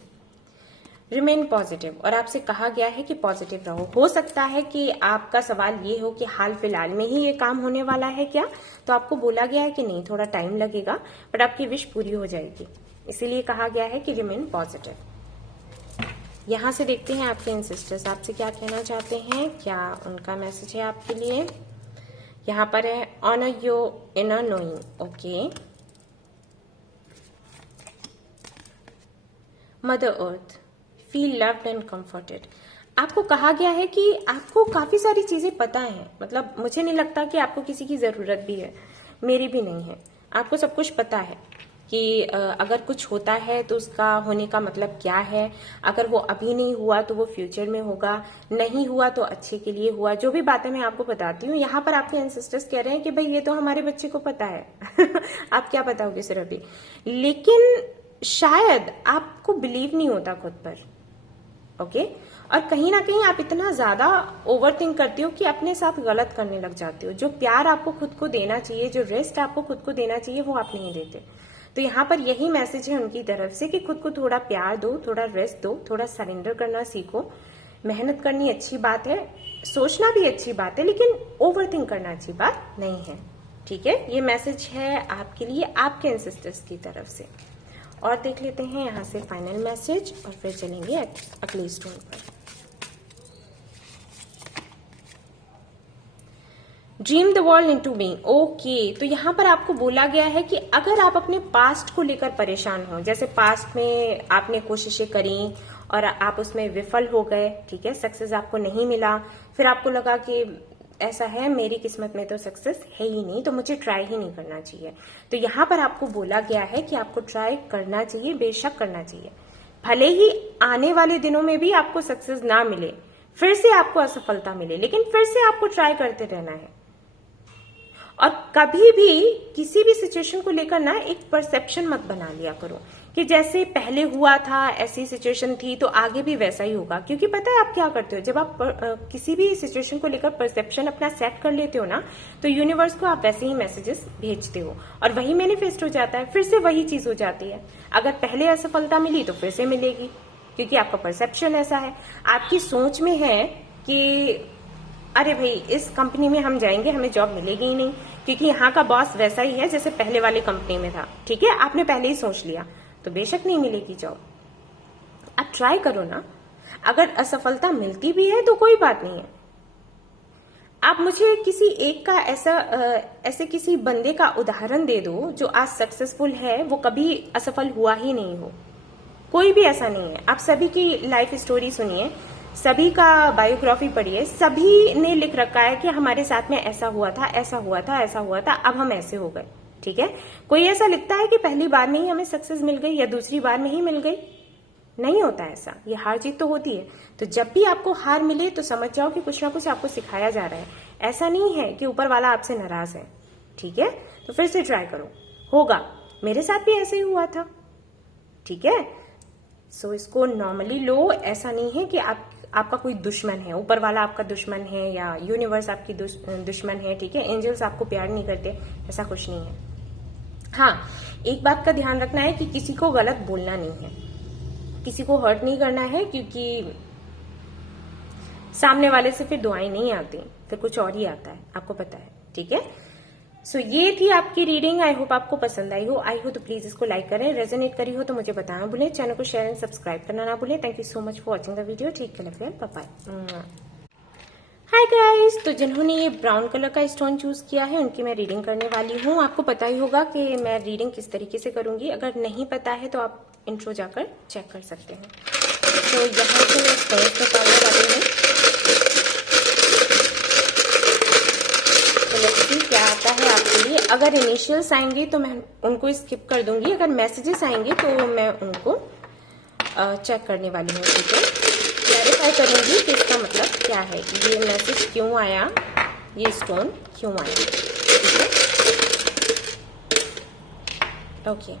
रिमेन पॉजिटिव, और आपसे कहा गया है कि पॉजिटिव रहो। हो सकता है कि आपका सवाल ये हो कि हाल फिलहाल में ही ये काम होने वाला है क्या, तो आपको बोला गया है कि नहीं, थोड़ा टाइम लगेगा, बट आपकी विश पूरी हो जाएगी। इसीलिए कहा गया है कि रिमेन पॉजिटिव। यहां से देखते हैं आपके एंसेस्टर्स आपसे क्या कहना चाहते हैं, क्या उनका मैसेज है आपके लिए। यहां पर है honour your inner knowing. Okay, mother earth, feel loved and comforted. आपको कहा गया है कि आपको काफी सारी चीजें पता है, मतलब मुझे नहीं लगता कि आपको किसी की जरूरत भी है, मेरी भी नहीं है। आपको सब कुछ पता है कि अगर कुछ होता है तो उसका होने का मतलब क्या है, अगर वो अभी नहीं हुआ तो वो फ्यूचर में होगा, नहीं हुआ तो अच्छे के लिए हुआ। जो भी बातें मैं आपको बताती हूँ, यहाँ पर आपके एंसेस्टर्स कह रहे हैं कि भाई ये तो हमारे बच्चे को पता है आप क्या बताओगे सर अभी, लेकिन शायद आपको बिलीव नहीं होता खुद पर। ओके, और कहीं ना कहीं आप इतना ज्यादा ओवर थिंक करते हो कि अपने साथ गलत करने लग जाते हो। जो प्यार आपको खुद को देना चाहिए, जो रेस्ट आपको खुद को देना चाहिए, वो आप नहीं देते। तो यहाँ पर यही मैसेज है उनकी तरफ से कि खुद को थोड़ा प्यार दो, थोड़ा रेस्ट दो, थोड़ा सरेंडर करना सीखो। मेहनत करनी अच्छी बात है, सोचना भी अच्छी बात है, लेकिन ओवर थिंक करना अच्छी बात नहीं है। ठीक है, ये मैसेज है आपके लिए, आपके एंसेस्टर्स की तरफ से। और देख लेते हैं यहाँ से फाइनल मैसेज और फिर चलेंगे अगले स्टोन पर। Dream the world into being. Okay, तो यहाँ पर आपको बोला गया है कि अगर आप अपने पास्ट को लेकर परेशान हो, जैसे पास्ट में आपने कोशिशें करी और आप उसमें विफल हो गए, ठीक है, सक्सेस आपको नहीं मिला, फिर आपको लगा कि ऐसा है मेरी किस्मत में तो सक्सेस है ही नहीं, तो मुझे ट्राई ही नहीं करना चाहिए। तो यहाँ पर आपको बोला गया है कि आपको ट्राई करना चाहिए, बेशक करना चाहिए। भले ही आने वाले दिनों में भी आपको सक्सेस ना मिले, फिर से आपको असफलता मिले, लेकिन फिर से आपको ट्राई करते रहना है। और कभी भी किसी भी सिचुएशन को लेकर ना एक परसेप्शन मत बना लिया करो कि जैसे पहले हुआ था, ऐसी सिचुएशन थी तो आगे भी वैसा ही होगा। क्योंकि पता है आप क्या करते हो, जब आप किसी भी सिचुएशन को लेकर परसेप्शन अपना सेट कर लेते हो ना, तो यूनिवर्स को आप वैसे ही मैसेजेस भेजते हो और वही मैनिफेस्ट हो जाता है, फिर से वही चीज हो जाती है। अगर पहले असफलता मिली तो फिर से मिलेगी, क्योंकि आपका परसेप्शन ऐसा है। आपकी सोच में है कि अरे भाई इस कंपनी में हम जाएंगे, हमें जॉब मिलेगी ही नहीं, क्योंकि यहाँ का बॉस वैसा ही है जैसे पहले वाली कंपनी में था। ठीक है, आपने पहले ही सोच लिया, तो बेशक नहीं मिलेगी जॉब। आप ट्राई करो ना, अगर असफलता मिलती भी है तो कोई बात नहीं है। आप मुझे किसी एक का ऐसे किसी बंदे का उदाहरण दे दो जो आज सक्सेसफुल है, वो कभी असफल हुआ ही नहीं हो। कोई भी ऐसा नहीं है। आप सभी की लाइफ स्टोरी सुनिए, सभी का बायोग्राफी पढ़िए, सभी ने लिख रखा है कि हमारे साथ में ऐसा हुआ था, ऐसा हुआ था, ऐसा हुआ था, अब हम ऐसे हो गए। ठीक है, कोई ऐसा लिखता है कि पहली बार में ही हमें सक्सेस मिल गई या दूसरी बार में ही मिल गई? नहीं होता ऐसा, ये हार जीत तो होती है। तो जब भी आपको हार मिले तो समझ जाओ कि कुछ ना कुछ आपको सिखाया जा रहा है। ऐसा नहीं है कि ऊपर वाला आपसे नाराज है। ठीक है, तो फिर से ट्राई करो, होगा। मेरे साथ भी ऐसे ही हुआ था। ठीक है, सो इसको नॉर्मली लो। ऐसा नहीं है कि आपका कोई दुश्मन है, ऊपर वाला आपका दुश्मन है या यूनिवर्स आपकी दुश्मन है। ठीक है, एंजल्स आपको प्यार नहीं करते, ऐसा कुछ नहीं है। हाँ, एक बात का ध्यान रखना है कि किसी को गलत बोलना नहीं है, किसी को हर्ट नहीं करना है, क्योंकि सामने वाले से फिर दुआएं नहीं आती, फिर कुछ और ही आता है, आपको पता है। ठीक है, सो ये थी आपकी रीडिंग। आई होप आपको पसंद आई हो तो प्लीज इसको लाइक करें, रेजोनेट करी हो तो मुझे बताना भूलें, चैनल को शेयर एंड सब्सक्राइब करना ना भूलें। Thank you so much for watching the video. ठीक है, बाय बाय। हाय गाइस, तो जिन्होंने ये ब्राउन कलर का स्टोन चूज किया है उनकी मैं रीडिंग करने वाली हूँ। आपको पता ही होगा कि मैं रीडिंग किस तरीके से करूंगी। अगर नहीं पता है तो आप इंट्रो जाकर चेक कर सकते हैं। तो यहाँ से मैं स्टोन्स निकालने वाली हूँ, तो लेट्स सी क्या आता है आपके लिए। अगर इनिशियल्स आएंगे तो मैं उनको स्किप कर दूंगी, अगर मैसेजेस आएंगे तो मैं उनको चेक करने वाली हूँ। ठीक है, क्लैरिफाई करूंगी कि इसका मतलब क्या है, ये मैसेज क्यों आया, ये स्टोन क्यों आया। ठीक है, ओके।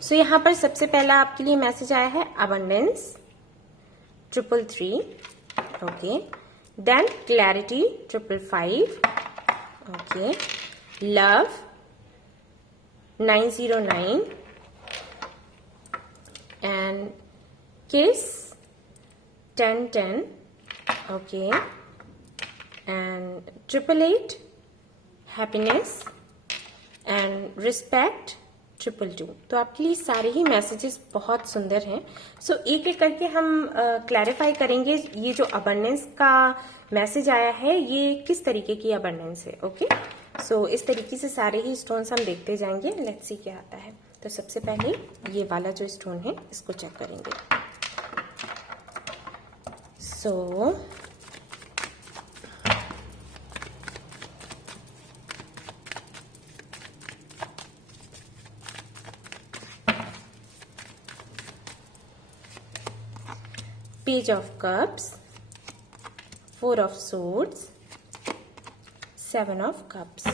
सो यहाँ पर सबसे पहला आपके लिए मैसेज आया है abundance 333, okay. Then clarity 555, okay. Love 909 and kiss 1010, okay, and 888 happiness and respect 222। तो आपके लिए सारे ही मैसेजेस बहुत सुंदर हैं। सो एक एक करके हम क्लैरिफाई करेंगे ये जो अबंडेंस का मैसेज आया है ये किस तरीके की अबंडेंस है। ओके, सो इस तरीके से सारे ही स्टोन्स हम देखते जाएंगे। लेट्स सी क्या आता है। तो सबसे पहले ये वाला जो स्टोन है इसको चेक करेंगे। सो Page of Cups, 4 of Swords, 7 of Cups,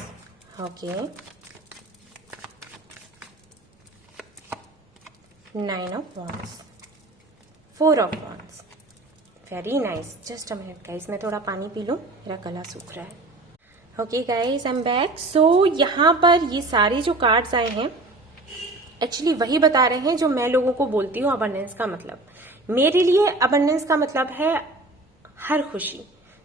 okay, 9 of Wands, 4 of Wands, very nice। Just a minute guys, मैं थोड़ा पानी पी लूँ, मेरा गला सूख रहा है। Okay guys, I am back. So यहाँ पर ये सारे जो कार्ड्स आए हैं एक्चुअली वही बता रहे हैं जो मैं लोगों को बोलती हूँ अबंडेंस का मतलब। मेरे लिए अबंडेंस का मतलब है हर खुशी,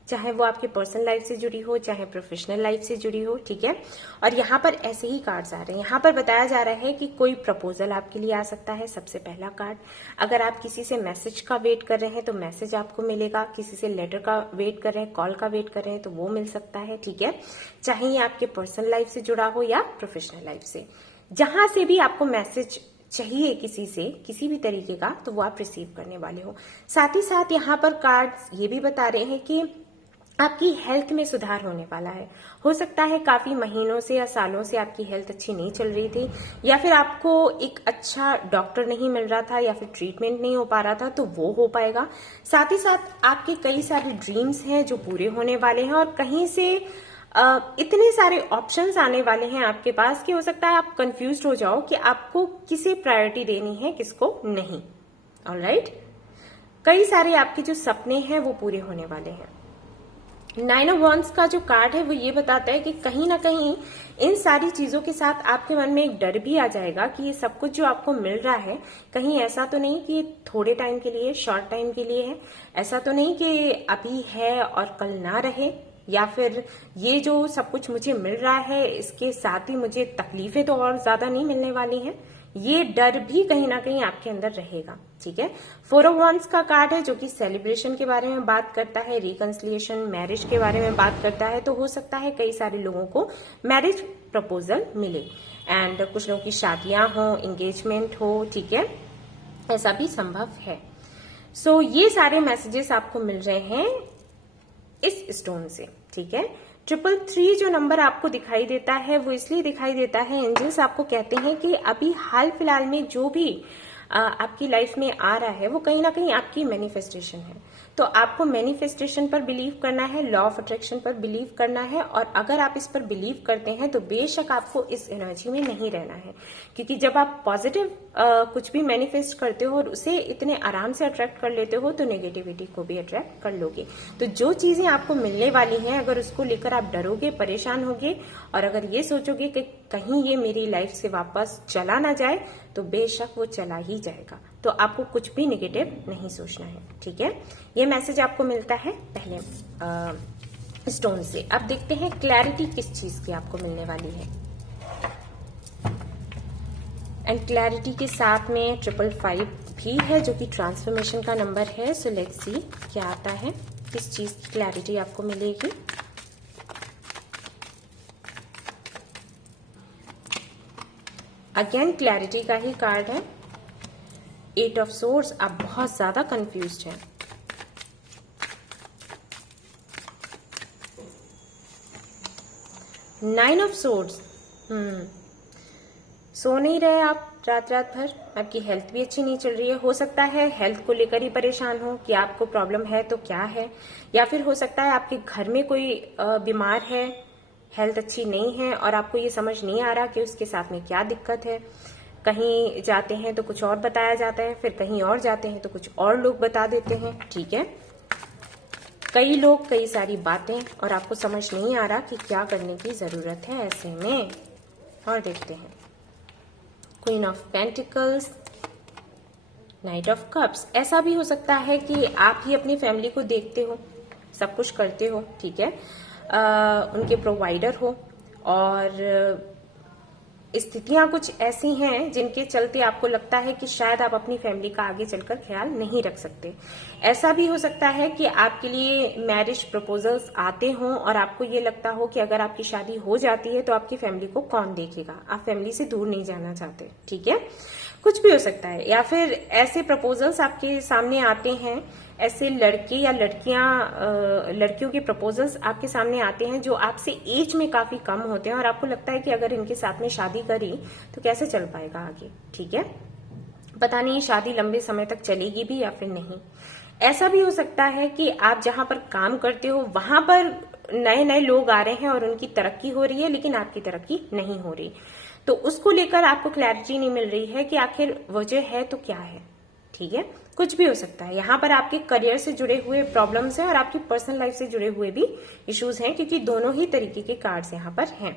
चाहे वो आपके पर्सनल लाइफ से जुड़ी हो चाहे प्रोफेशनल लाइफ से जुड़ी हो, ठीक है। और यहाँ पर ऐसे ही कार्ड्स आ रहे हैं। यहाँ पर बताया जा रहा है कि कोई प्रपोजल आपके लिए आ सकता है, सबसे पहला कार्ड। अगर आप किसी से मैसेज का वेट कर रहे हैं तो मैसेज आपको मिलेगा, किसी से लेटर का वेट कर रहे हैं, कॉल का वेट कर रहे हैं तो वो मिल सकता है, ठीक है। चाहे ये आपके पर्सनल लाइफ से जुड़ा हो या प्रोफेशनल लाइफ से, जहां से भी आपको मैसेज चाहिए किसी से किसी भी तरीके का, तो वो आप रिसीव करने वाले हो। साथ ही साथ यहाँ पर कार्ड्स ये भी बता रहे हैं कि आपकी हेल्थ में सुधार होने वाला है। हो सकता है काफी महीनों से या सालों से आपकी हेल्थ अच्छी नहीं चल रही थी, या फिर आपको एक अच्छा डॉक्टर नहीं मिल रहा था, या फिर ट्रीटमेंट नहीं हो पा रहा था, तो वो हो पाएगा। साथ ही साथ आपके कई सारे ड्रीम्स हैं जो पूरे होने वाले हैं, और कहीं से इतने सारे ऑप्शंस आने वाले हैं आपके पास कि हो सकता है आप कंफ्यूज्ड हो जाओ कि आपको किसे प्रायोरिटी देनी है किसको नहीं। ऑलराइट, कई सारे आपके जो सपने हैं वो पूरे होने वाले हैं। 9 ऑफ वॉन्ड्स का जो कार्ड है वो ये बताता है कि कहीं ना कहीं इन सारी चीजों के साथ आपके मन में एक डर भी आ जाएगा कि ये सब कुछ जो आपको मिल रहा है कहीं ऐसा तो नहीं कि थोड़े टाइम के लिए, शॉर्ट टाइम के लिए है, ऐसा तो नहीं कि अभी है और कल ना रहे, या फिर ये जो सब कुछ मुझे मिल रहा है इसके साथ ही मुझे तकलीफें तो और ज्यादा नहीं मिलने वाली हैं। ये डर भी कहीं ना कहीं आपके अंदर रहेगा, ठीक है। 4 ऑफ वॉन्ड्स का कार्ड है जो कि सेलिब्रेशन के बारे में बात करता है, रिकंसिलिएशन, मैरिज के बारे में बात करता है। तो हो सकता है कई सारे लोगों को मैरिज प्रपोजल मिले, एंड कुछ लोगों की शादियां हो, एंगेजमेंट हो, ठीक है, ऐसा भी संभव है। सो ये सारे मैसेजेस आपको मिल रहे हैं इस स्टोन से, ठीक है। 333 जो नंबर आपको दिखाई देता है वो इसलिए दिखाई देता है, एंजल्स आपको कहते हैं कि अभी हाल फिलहाल में जो भी आपकी लाइफ में आ रहा है वो कहीं ना कहीं आपकी मैनिफेस्टेशन है। तो आपको मैनिफेस्टेशन पर बिलीव करना है, लॉ ऑफ अट्रैक्शन पर बिलीव करना है, और अगर आप इस पर बिलीव करते हैं तो बेशक आपको इस एनर्जी में नहीं रहना है, क्योंकि जब आप पॉजिटिव कुछ भी मैनिफेस्ट करते हो और उसे इतने आराम से अट्रैक्ट कर लेते हो तो नेगेटिविटी को भी अट्रैक्ट कर लोगे। तो जो चीजें आपको मिलने वाली हैं अगर उसको लेकर आप डरोगे, परेशान होगे, और अगर ये सोचोगे कि कहीं ये मेरी लाइफ से वापस चला ना जाए, तो बेशक वो चला ही जाएगा। तो आपको कुछ भी नेगेटिव नहीं सोचना है, ठीक है। ये मैसेज आपको मिलता है पहले स्टोन से। अब देखते हैं क्लैरिटी किस चीज की आपको मिलने वाली है। एंड क्लैरिटी के साथ में 555 भी है जो कि ट्रांसफॉर्मेशन का नंबर है। सो लेट्स सी क्या आता है, किस चीज की क्लैरिटी आपको मिलेगी। अगेन क्लैरिटी का ही कार्ड है, 8 ऑफ सोर्ड्स। आप बहुत ज्यादा कंफ्यूज्ड हैं। नाइन ऑफ सोर्ड्स, सो नहीं रहे आप रात रात भर, आपकी हेल्थ भी अच्छी नहीं चल रही है। हो सकता है हेल्थ को लेकर ही परेशान हो कि आपको प्रॉब्लम है तो क्या है, या फिर हो सकता है आपके घर में कोई बीमार है, हेल्थ अच्छी नहीं है और आपको ये समझ नहीं आ रहा कि उसके साथ में क्या दिक्कत है। कहीं जाते हैं तो कुछ और बताया जाता है, फिर कहीं और जाते हैं तो कुछ और लोग बता देते हैं, ठीक है। कई लोग कई सारी बातें, और आपको समझ नहीं आ रहा कि क्या करने की जरूरत है ऐसे में। और देखते हैं queen of pentacles, night of cups. ऐसा भी हो सकता है कि आप ही अपनी फैमिली को देखते हो, सब कुछ करते हो, ठीक है, उनके प्रोवाइडर हो, और स्थितियां कुछ ऐसी हैं जिनके चलते आपको लगता है कि शायद आप अपनी फैमिली का आगे चलकर ख्याल नहीं रख सकते। ऐसा भी हो सकता है कि आपके लिए मैरिज प्रपोजल्स आते हों और आपको ये लगता हो कि अगर आपकी शादी हो जाती है तो आपकी फैमिली को कौन देखेगा, आप फैमिली से दूर नहीं जाना चाहते, ठीक है। कुछ भी हो सकता है, या फिर ऐसे प्रपोजल्स आपके सामने आते हैं, ऐसे लड़के या लड़कियों के प्रपोजल्स आपके सामने आते हैं जो आपसे एज में काफी कम होते हैं, और आपको लगता है कि अगर इनके साथ में शादी करी तो कैसे चल पाएगा आगे, ठीक है। पता नहीं शादी लंबे समय तक चलेगी भी या फिर नहीं। ऐसा भी हो सकता है कि आप जहां पर काम करते हो वहां पर नए नए लोग आ रहे हैं और उनकी तरक्की हो रही है, लेकिन आपकी तरक्की नहीं हो रही, तो उसको लेकर आपको क्लैरिटी नहीं मिल रही है कि आखिर वजह है तो क्या है, ठीक है, कुछ भी हो सकता है। यहाँ पर आपके करियर से जुड़े हुए प्रॉब्लम्स हैं और आपकी पर्सनल लाइफ से जुड़े हुए भी इश्यूज हैं, क्योंकि दोनों ही तरीके के कार्ड्स यहाँ पर हैं।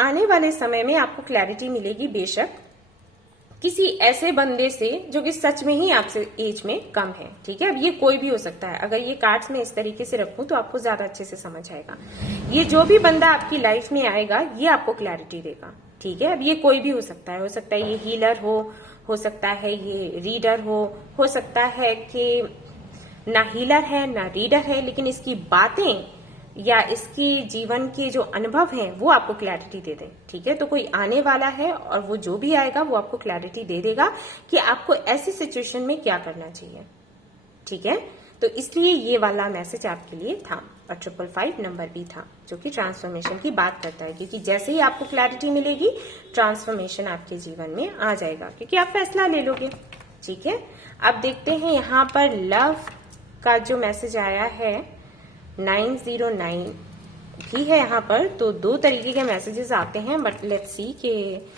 आने वाले समय में आपको क्लैरिटी मिलेगी बेशक किसी ऐसे बंदे से जो कि सच में ही आपसे एज में कम है। ठीक है, अब ये कोई भी हो सकता है। अगर ये कार्ड्स में इस तरीके से रखूं तो आपको ज्यादा अच्छे से समझ आएगा। ये जो भी बंदा आपकी लाइफ में आएगा ये आपको क्लैरिटी देगा। ठीक है, अब ये कोई भी हो सकता है ये हीलर हो सकता है ये रीडर हो सकता है कि ना हीलर है ना रीडर है, लेकिन इसकी बातें या इसकी जीवन के जो अनुभव हैं वो आपको क्लैरिटी दे दें। ठीक है, तो कोई आने वाला है और वो जो भी आएगा वो आपको क्लैरिटी दे देगा कि आपको ऐसी सिचुएशन में क्या करना चाहिए। ठीक है, तो इसलिए ये वाला मैसेज आपके लिए था। और 555 नंबर भी था जो कि ट्रांसफॉर्मेशन की बात करता है, क्योंकि जैसे ही आपको क्लैरिटी मिलेगी ट्रांसफॉर्मेशन आपके जीवन में आ जाएगा, क्योंकि आप फैसला ले लोगे। ठीक है, अब देखते हैं यहाँ पर लव का जो मैसेज आया है 909 भी है यहाँ पर। तो दो तरीके के मैसेजेस आते हैं, बट लेट्स सी कि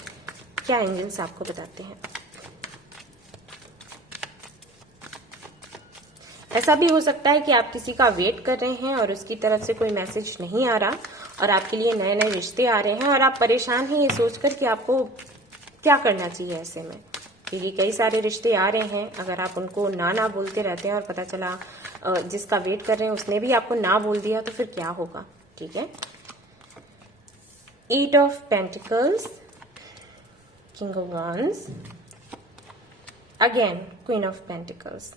क्या एंजल्स आपको बताते हैं। ऐसा भी हो सकता है कि आप किसी का वेट कर रहे हैं और उसकी तरफ से कोई मैसेज नहीं आ रहा और आपके लिए नए नए रिश्ते आ रहे हैं और आप परेशान हैं ये सोचकर कि आपको क्या करना चाहिए ऐसे में, क्योंकि कई सारे रिश्ते आ रहे हैं। अगर आप उनको ना बोलते रहते हैं और पता चला जिसका वेट कर रहे हैं उसने भी आपको ना बोल दिया तो फिर क्या होगा। ठीक है, 8 of pentacles, king of wands, again queen of pentacles.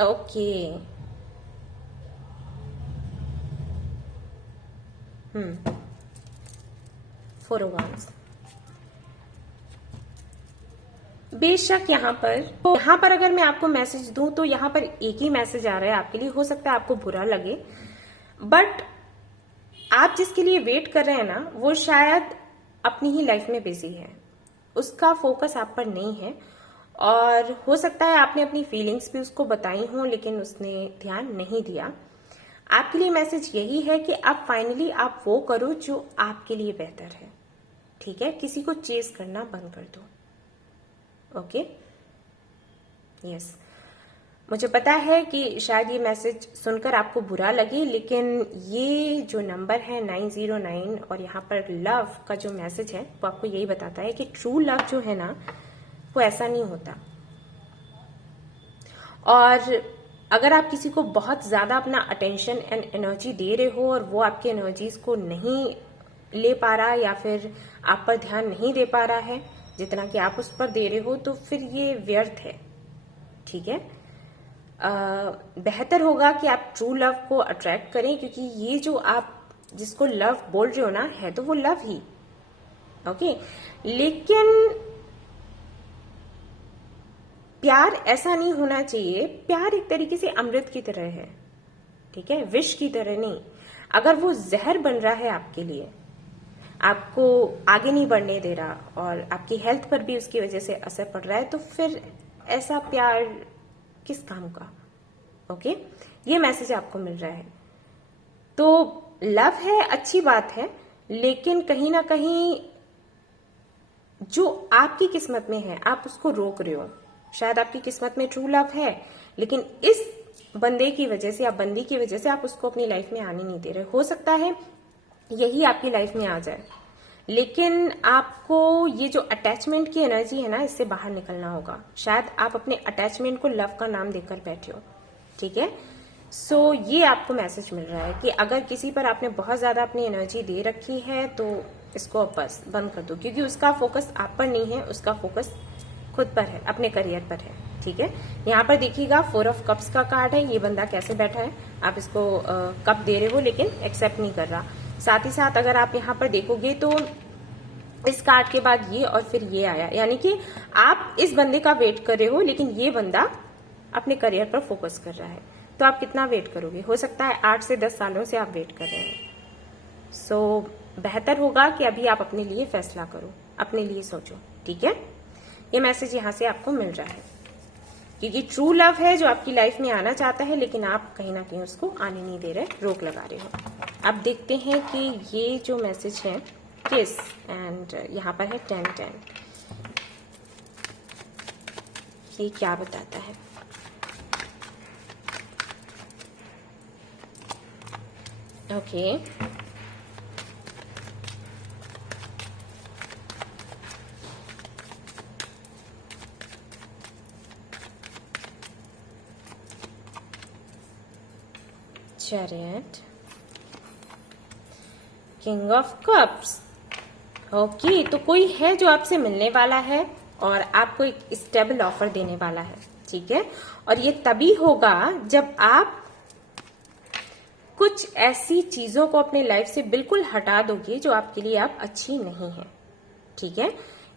Okay, 4 of wands. बेशक यहाँ पर अगर मैं आपको मैसेज दूं तो यहाँ पर एक ही मैसेज आ रहा है आपके लिए। हो सकता है आपको बुरा लगे, बट आप जिसके लिए वेट कर रहे हैं ना वो शायद अपनी ही लाइफ में बिजी है, उसका फोकस आप पर नहीं है। और हो सकता है आपने अपनी फीलिंग्स भी उसको बताई हों लेकिन उसने ध्यान नहीं दिया। आपके लिए मैसेज यही है कि आप फाइनली आप वो करो जो आपके लिए बेहतर है। ठीक है, किसी को चेस करना बंद कर दो। ओके, यस, मुझे पता है कि शायद ये मैसेज सुनकर आपको बुरा लगे, लेकिन ये जो नंबर है 909 और यहाँ पर लव का जो मैसेज है वो आपको यही बताता है कि ट्रू लव जो है ना वो ऐसा नहीं होता। और अगर आप किसी को बहुत ज्यादा अपना अटेंशन एंड एनर्जी दे रहे हो और वो आपके एनर्जीज को नहीं ले पा रहा या फिर आप पर ध्यान नहीं दे पा रहा है जितना कि आप उस पर दे रहे हो, तो फिर ये व्यर्थ है। ठीक है, बेहतर होगा कि आप ट्रू लव को अट्रैक्ट करें, क्योंकि ये जो आप जिसको लव बोल रहे हो ना है तो वो लव ही। ओके, लेकिन प्यार ऐसा नहीं होना चाहिए। प्यार एक तरीके से अमृत की तरह है। ठीक है, विष की तरह नहीं। अगर वो जहर बन रहा है आपके लिए, आपको आगे नहीं बढ़ने दे रहा और आपकी हेल्थ पर भी उसकी वजह से असर पड़ रहा है, तो फिर ऐसा प्यार किस काम का। ओके, ये मैसेज आपको मिल रहा है। तो लव है, अच्छी बात है, लेकिन कहीं ना कहीं जो आपकी किस्मत में है आप उसको रोक रहे हो। शायद आपकी किस्मत में ट्रू लव है, लेकिन इस बंदे की वजह से या बंदी की वजह से आप उसको अपनी लाइफ में आने नहीं दे रहे। हो सकता है यही आपकी लाइफ में आ जाए, लेकिन आपको ये जो अटैचमेंट की एनर्जी है ना इससे बाहर निकलना होगा। शायद आप अपने अटैचमेंट को लव का नाम देकर बैठे हो। ठीक है, सो ये आपको मैसेज मिल रहा है कि अगर किसी पर आपने बहुत ज्यादा अपनी एनर्जी दे रखी है तो इसको अब बस बंद कर दो, क्योंकि उसका फोकस आप पर नहीं है, उसका फोकस खुद पर है, अपने करियर पर है। ठीक है, यहाँ पर देखिएगा 4 ऑफ कप्स का कार्ड है। ये बंदा कैसे बैठा है, आप इसको कप दे रहे हो लेकिन एक्सेप्ट नहीं कर रहा। साथ ही साथ अगर आप यहाँ पर देखोगे तो इस कार्ड के बाद ये और फिर ये आया, यानी कि आप इस बंदे का वेट कर रहे हो लेकिन ये बंदा अपने करियर पर फोकस कर रहा है। तो आप कितना वेट करोगे? हो सकता है 8 से 10 सालों से आप वेट कर रहे हैं। सो बेहतर होगा कि अभी आप अपने लिए फैसला करो, अपने लिए सोचो। ठीक है, ये मैसेज यहाँ से आपको मिल रहा है। क्योंकि ट्रू लव है जो आपकी लाइफ में आना चाहता है, लेकिन आप कहीं ना कहीं उसको आने नहीं दे रहे, रोक लगा रहे हो। अब देखते हैं कि ये जो मैसेज है किस, एंड यहाँ पर है 10-10, ये क्या बताता है। Okay, chariot, king of cups. Okay, तो कोई है जो आपसे मिलने वाला है और आपको एक स्टेबल ऑफर देने वाला है, ठीक है। और ये तभी होगा जब आप कुछ ऐसी चीजों को अपने लाइफ से बिल्कुल हटा दोगे जो आपके लिए अब अच्छी नहीं है, ठीक है।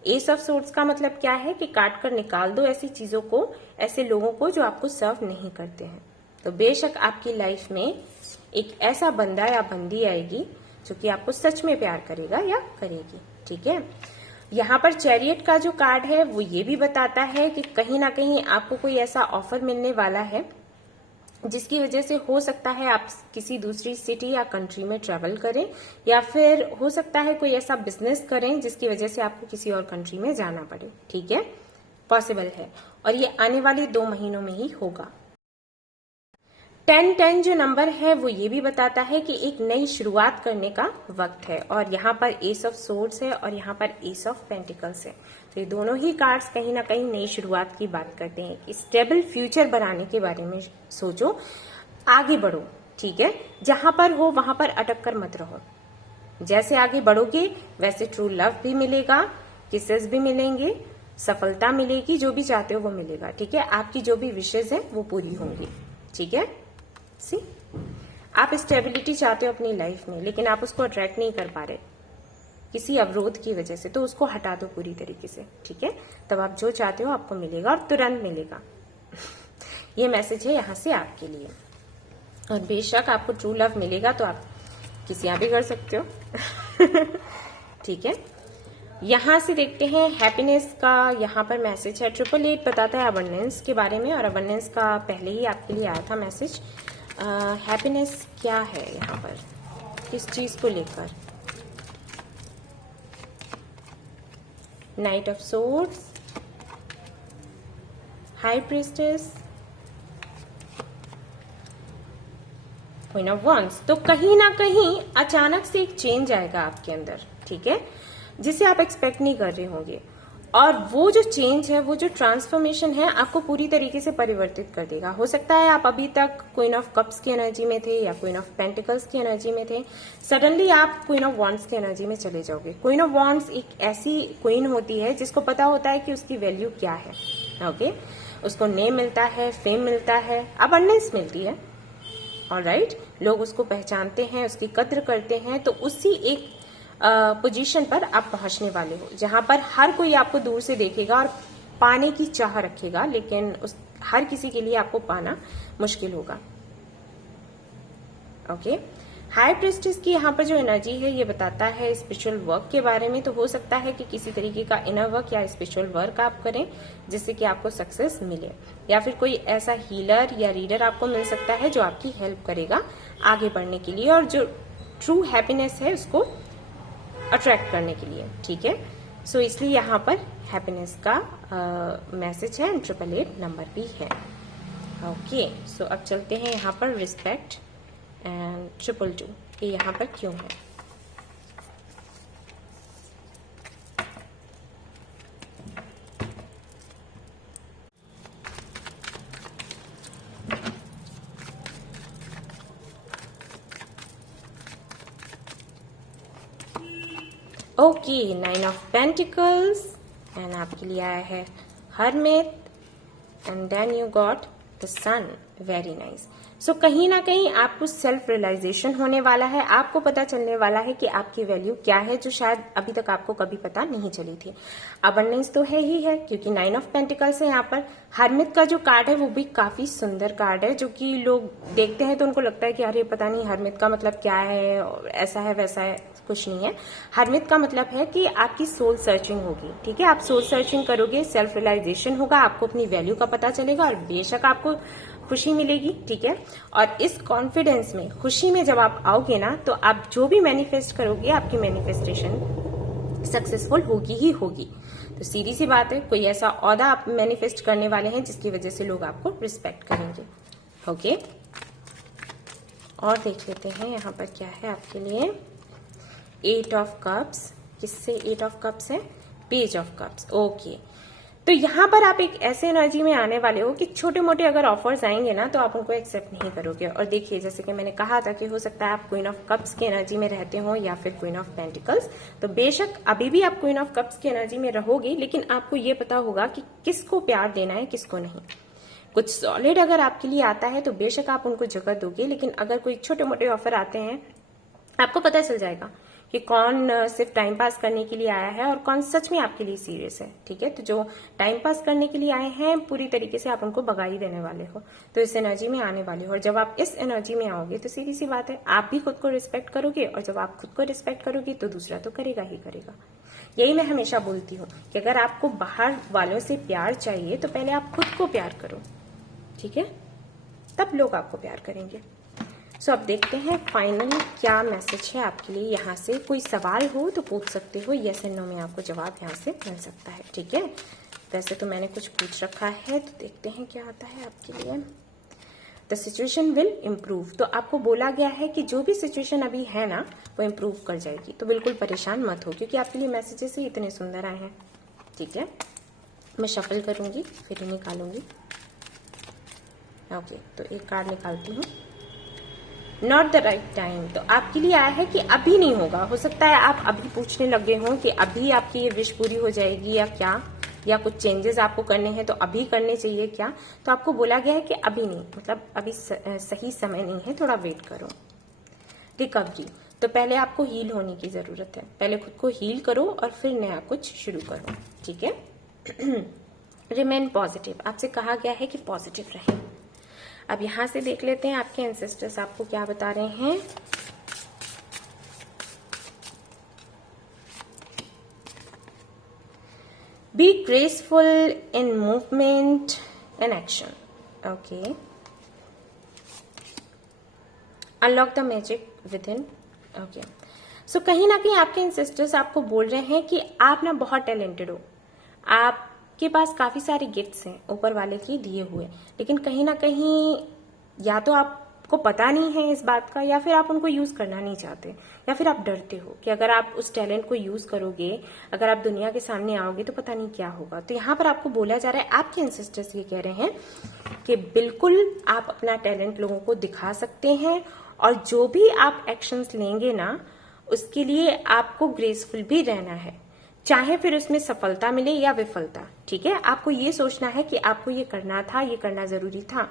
एस ऑफ सोर्ड्स का मतलब क्या है कि काट कर निकाल दो ऐसी चीजों को, ऐसे लोगों को जो आपको सर्व नहीं करते हैं। तो बेशक आपकी लाइफ में एक ऐसा बंदा या बंदी आएगी जो कि आपको सच में प्यार करेगा या करेगी, ठीक है। यहाँ पर चैरियट का जो कार्ड है वो ये भी बताता है कि कहीं ना कहीं आपको कोई ऐसा ऑफर मिलने वाला है जिसकी वजह से हो सकता है आप किसी दूसरी सिटी या कंट्री में ट्रेवल करें, या फिर हो सकता है कोई ऐसा बिजनेस करें जिसकी वजह से आपको किसी और कंट्री में जाना पड़े, ठीक है। पॉसिबल है, और ये आने वाले 2 महीनों में ही होगा। 10-10 जो नंबर है वो ये भी बताता है कि एक नई शुरुआत करने का वक्त है, और यहाँ पर एस ऑफ सोर्ड्स है और यहाँ पर एस ऑफ पेंटिकल्स है। तो ये दोनों ही कार्ड्स कहीं ना कहीं नई शुरुआत की बात करते हैं कि स्टेबल फ्यूचर बनाने के बारे में सोचो, आगे बढ़ो, ठीक है। जहां पर हो वहां पर अटक कर मत रहो। जैसे आगे बढ़ोगे वैसे ट्रू लव भी मिलेगा, किसेस भी मिलेंगे, सफलता मिलेगी, जो भी चाहते हो वो मिलेगा, ठीक है। आपकी जो भी विशेष है वो पूरी होंगी, ठीक है। सी, आप स्टेबिलिटी चाहते हो अपनी लाइफ में, लेकिन आप उसको अट्रैक्ट नहीं कर पा रहे किसी अवरोध की वजह से, तो उसको हटा दो पूरी तरीके से, ठीक है। तब आप जो चाहते हो आपको मिलेगा और तुरंत मिलेगा। ये मैसेज है यहाँ से आपके लिए। और बेशक आपको ट्रू लव मिलेगा तो आप किसियां भी कर सकते हो। ठीक है, यहां से देखते हैं हैप्पीनेस का। यहाँ पर मैसेज है 888 बताता है अबंडेंस के बारे में, और अबंडेंस का पहले ही आपके लिए आया था मैसेज। हैप्पीनेस क्या है यहाँ पर, किस चीज को लेकर? Night of swords, high priestess, queen of wands. तो कहीं ना कहीं अचानक से एक चेंज आएगा आपके अंदर, ठीक है, जिसे आप एक्सपेक्ट नहीं कर रहे होंगे। और वो जो चेंज है, वो जो ट्रांसफॉर्मेशन है, आपको पूरी तरीके से परिवर्तित कर देगा। हो सकता है आप अभी तक क्वीन ऑफ कप्स की एनर्जी में थे या क्वीन ऑफ पेंटिकल्स की एनर्जी में थे, सडनली आप क्वीन ऑफ वॉन्ड्स की एनर्जी में चले जाओगे। क्वीन ऑफ वॉन्ड्स एक ऐसी क्वीन होती है जिसको पता होता है कि उसकी वैल्यू क्या है, ओके। उसको नेम मिलता है, फेम मिलता है, अबंडेंस मिलती है, ऑलराइट। लोग उसको पहचानते हैं, उसकी कद्र करते हैं। तो उसी एक पोजीशन पर आप पहुंचने वाले हो जहां पर हर कोई आपको दूर से देखेगा और पाने की चाह रखेगा, लेकिन उस हर किसी के लिए आपको पाना मुश्किल होगा, ओके। हाई प्रीस्टेस की यहाँ पर जो एनर्जी है ये बताता है स्पिरिचुअल वर्क के बारे में। तो हो सकता है कि किसी तरीके का इनर वर्क या स्पिरिचुअल वर्क आप करें जिससे कि आपको सक्सेस मिले, या फिर कोई ऐसा हीलर या रीडर आपको मिल सकता है जो आपकी हेल्प करेगा आगे बढ़ने के लिए, और जो ट्रू हैप्पीनेस है उसको अट्रैक्ट करने के लिए, ठीक है। सो इसलिए यहाँ पर हैप्पीनेस का मैसेज है, 888 नंबर भी है, ओके। सो अब चलते हैं यहाँ पर रिस्पेक्ट एंड 222, ये यहाँ पर क्यों है? ओके, 9 ऑफ पेंटिकल्स, एंड आपके लिए आया है hermit, and then you got the sun, very nice. So कहीं ना कहीं आपको सेल्फ रियलाइजेशन होने वाला है, आपको पता चलने वाला है कि आपकी वैल्यू क्या है, जो शायद अभी तक आपको कभी पता नहीं चली थी। अबंडेंस तो है ही है, क्योंकि 9 ऑफ पेंटिकल्स है यहाँ पर। हरमित का जो कार्ड है वो भी काफी सुंदर कार्ड है, जो कि लोग देखते हैं तो उनको लगता है कि अरे पता नहीं हरमित का मतलब क्या है, ऐसा है वैसा है। कुछ नहीं है। हरमित का मतलब है कि आपकी सोल सर्चिंग होगी, ठीक है। आप सोल सर्चिंग करोगे, सेल्फ रियलाइजेशन होगा, आपको अपनी वैल्यू का पता चलेगा और बेशक आपको खुशी मिलेगी, ठीक है। और इस कॉन्फिडेंस में, खुशी में जब आप आओगे ना, तो आप जो भी मैनिफेस्ट करोगे, आपकी मैनिफेस्टेशन सक्सेसफुल होगी ही होगी। तो सीधी सी बात है, कोई ऐसा औहदा आप मैनिफेस्ट करने वाले हैं जिसकी वजह से लोग आपको रिस्पेक्ट करेंगे। ओके, और देख लेते हैं यहाँ पर क्या है आपके लिए। 8 ऑफ कप्स, किससे 8 ऑफ कप्स है? Page of cups. ओके, तो यहाँ पर आप एक ऐसे एनर्जी में आने वाले हो कि छोटे मोटे अगर ऑफर्स आएंगे ना, तो आप उनको एक्सेप्ट नहीं करोगे। और देखिए, जैसे कि मैंने कहा था कि हो सकता है आप क्वीन ऑफ कप्स की एनर्जी में रहते हो या फिर क्वीन ऑफ पेंटिकल्स। तो बेशक अभी भी आप क्वीन ऑफ कप्स की एनर्जी में रहोगे, लेकिन आपको ये पता होगा कि किसको प्यार देना है, किसको नहीं। कुछ सॉलिड अगर आपके लिए आता है तो बेशक आप उनको जगह दोगे, लेकिन अगर कोई छोटे मोटे ऑफर आते हैं, आपको पता चल जाएगा कि कौन सिर्फ टाइम पास करने के लिए आया है और कौन सच में आपके लिए सीरियस है, ठीक है। तो जो टाइम पास करने के लिए आए हैं, पूरी तरीके से आप उनको भगा ही देने वाले हो, तो इस एनर्जी में आने वाले हो। और जब आप इस एनर्जी में आओगे तो सीधी सी बात है, आप भी खुद को रिस्पेक्ट करोगे, और जब आप खुद को रिस्पेक्ट करोगे तो दूसरा तो करेगा ही करेगा। यही मैं हमेशा बोलती हूँ कि अगर आपको बाहर वालों से प्यार चाहिए तो पहले आप खुद को प्यार करो, ठीक है, तब लोग आपको प्यार करेंगे। सो अब देखते हैं फाइनली क्या मैसेज है आपके लिए। यहाँ से कोई सवाल हो तो पूछ सकते हो, यस एंड नो में आपको जवाब यहाँ से मिल सकता है, ठीक है। वैसे तो मैंने कुछ पूछ रखा है, तो देखते हैं क्या आता है आपके लिए। द सिचुएशन विल इम्प्रूव, तो आपको बोला गया है कि जो भी सिचुएशन अभी है ना, वो इम्प्रूव कर जाएगी। तो बिल्कुल परेशान मत हो, क्योंकि आपके लिए मैसेजेस ही इतने सुंदर आए हैं, ठीक है। मैं शफल करूंगी, फिर ही निकालूंगी। ओके, तो एक कार्ड निकालती हूँ। नॉट द राइट टाइम, तो आपके लिए आया है कि अभी नहीं होगा। हो सकता है आप अभी पूछने लगे हो कि अभी आपकी ये विश पूरी हो जाएगी या क्या, या कुछ चेंजेस आपको करने हैं तो अभी करने चाहिए क्या। तो आपको बोला गया है कि अभी नहीं, मतलब अभी सही समय नहीं है, थोड़ा वेट करो। रिकवरी, तो पहले आपको हील होने की जरूरत है, पहले खुद को हील करो और फिर नया कुछ शुरू करो, ठीक है। रिमेन पॉजिटिव, आपसे कहा गया है कि पॉजिटिव रहें। अब यहां से देख लेते हैं आपके एंसेस्टर्स आपको क्या बता रहे हैं। Be graceful in movement and action. Okay, unlock the magic within. Okay, so कहीं ना कहीं आपके एंसेस्टर्स आपको बोल रहे हैं कि आप ना बहुत टैलेंटेड हो, आपके पास काफी सारे गिफ्ट्स हैं ऊपर वाले के दिए हुए, लेकिन कहीं ना कहीं या तो आपको पता नहीं है इस बात का, या फिर आप उनको यूज करना नहीं चाहते, या फिर आप डरते हो कि अगर आप उस टैलेंट को यूज करोगे, अगर आप दुनिया के सामने आओगे तो पता नहीं क्या होगा। तो यहाँ पर आपको बोला जा रहा है, आपके एंसेस्टर्स ये कह रहे हैं कि बिल्कुल आप अपना टैलेंट लोगों को दिखा सकते हैं, और जो भी आप एक्शंस लेंगे ना, उसके लिए आपको ग्रेसफुल भी रहना है, चाहे फिर उसमें सफलता मिले या विफलता, ठीक है। आपको ये सोचना है कि आपको ये करना था, ये करना जरूरी था,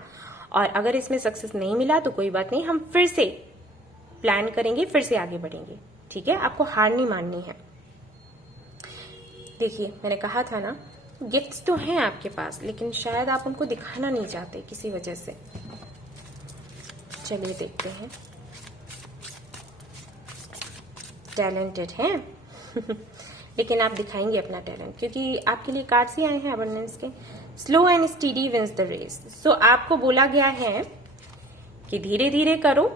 और अगर इसमें सक्सेस नहीं मिला तो कोई बात नहीं, हम फिर से प्लान करेंगे, फिर से आगे बढ़ेंगे, ठीक है। आपको हार नहीं माननी है। देखिए, मैंने कहा था ना, गिफ्ट्स तो हैं आपके पास, लेकिन शायद आप उनको दिखाना नहीं चाहते किसी वजह से। चलिए देखते हैं। टैलेंटेड हैं लेकिन आप दिखाएंगे अपना टैलेंट, क्योंकि आपके लिए कार्ड्स ही आए हैं अबंडेंस के। Slow and steady wins the race. So आपको बोला गया है कि धीरे धीरे करो,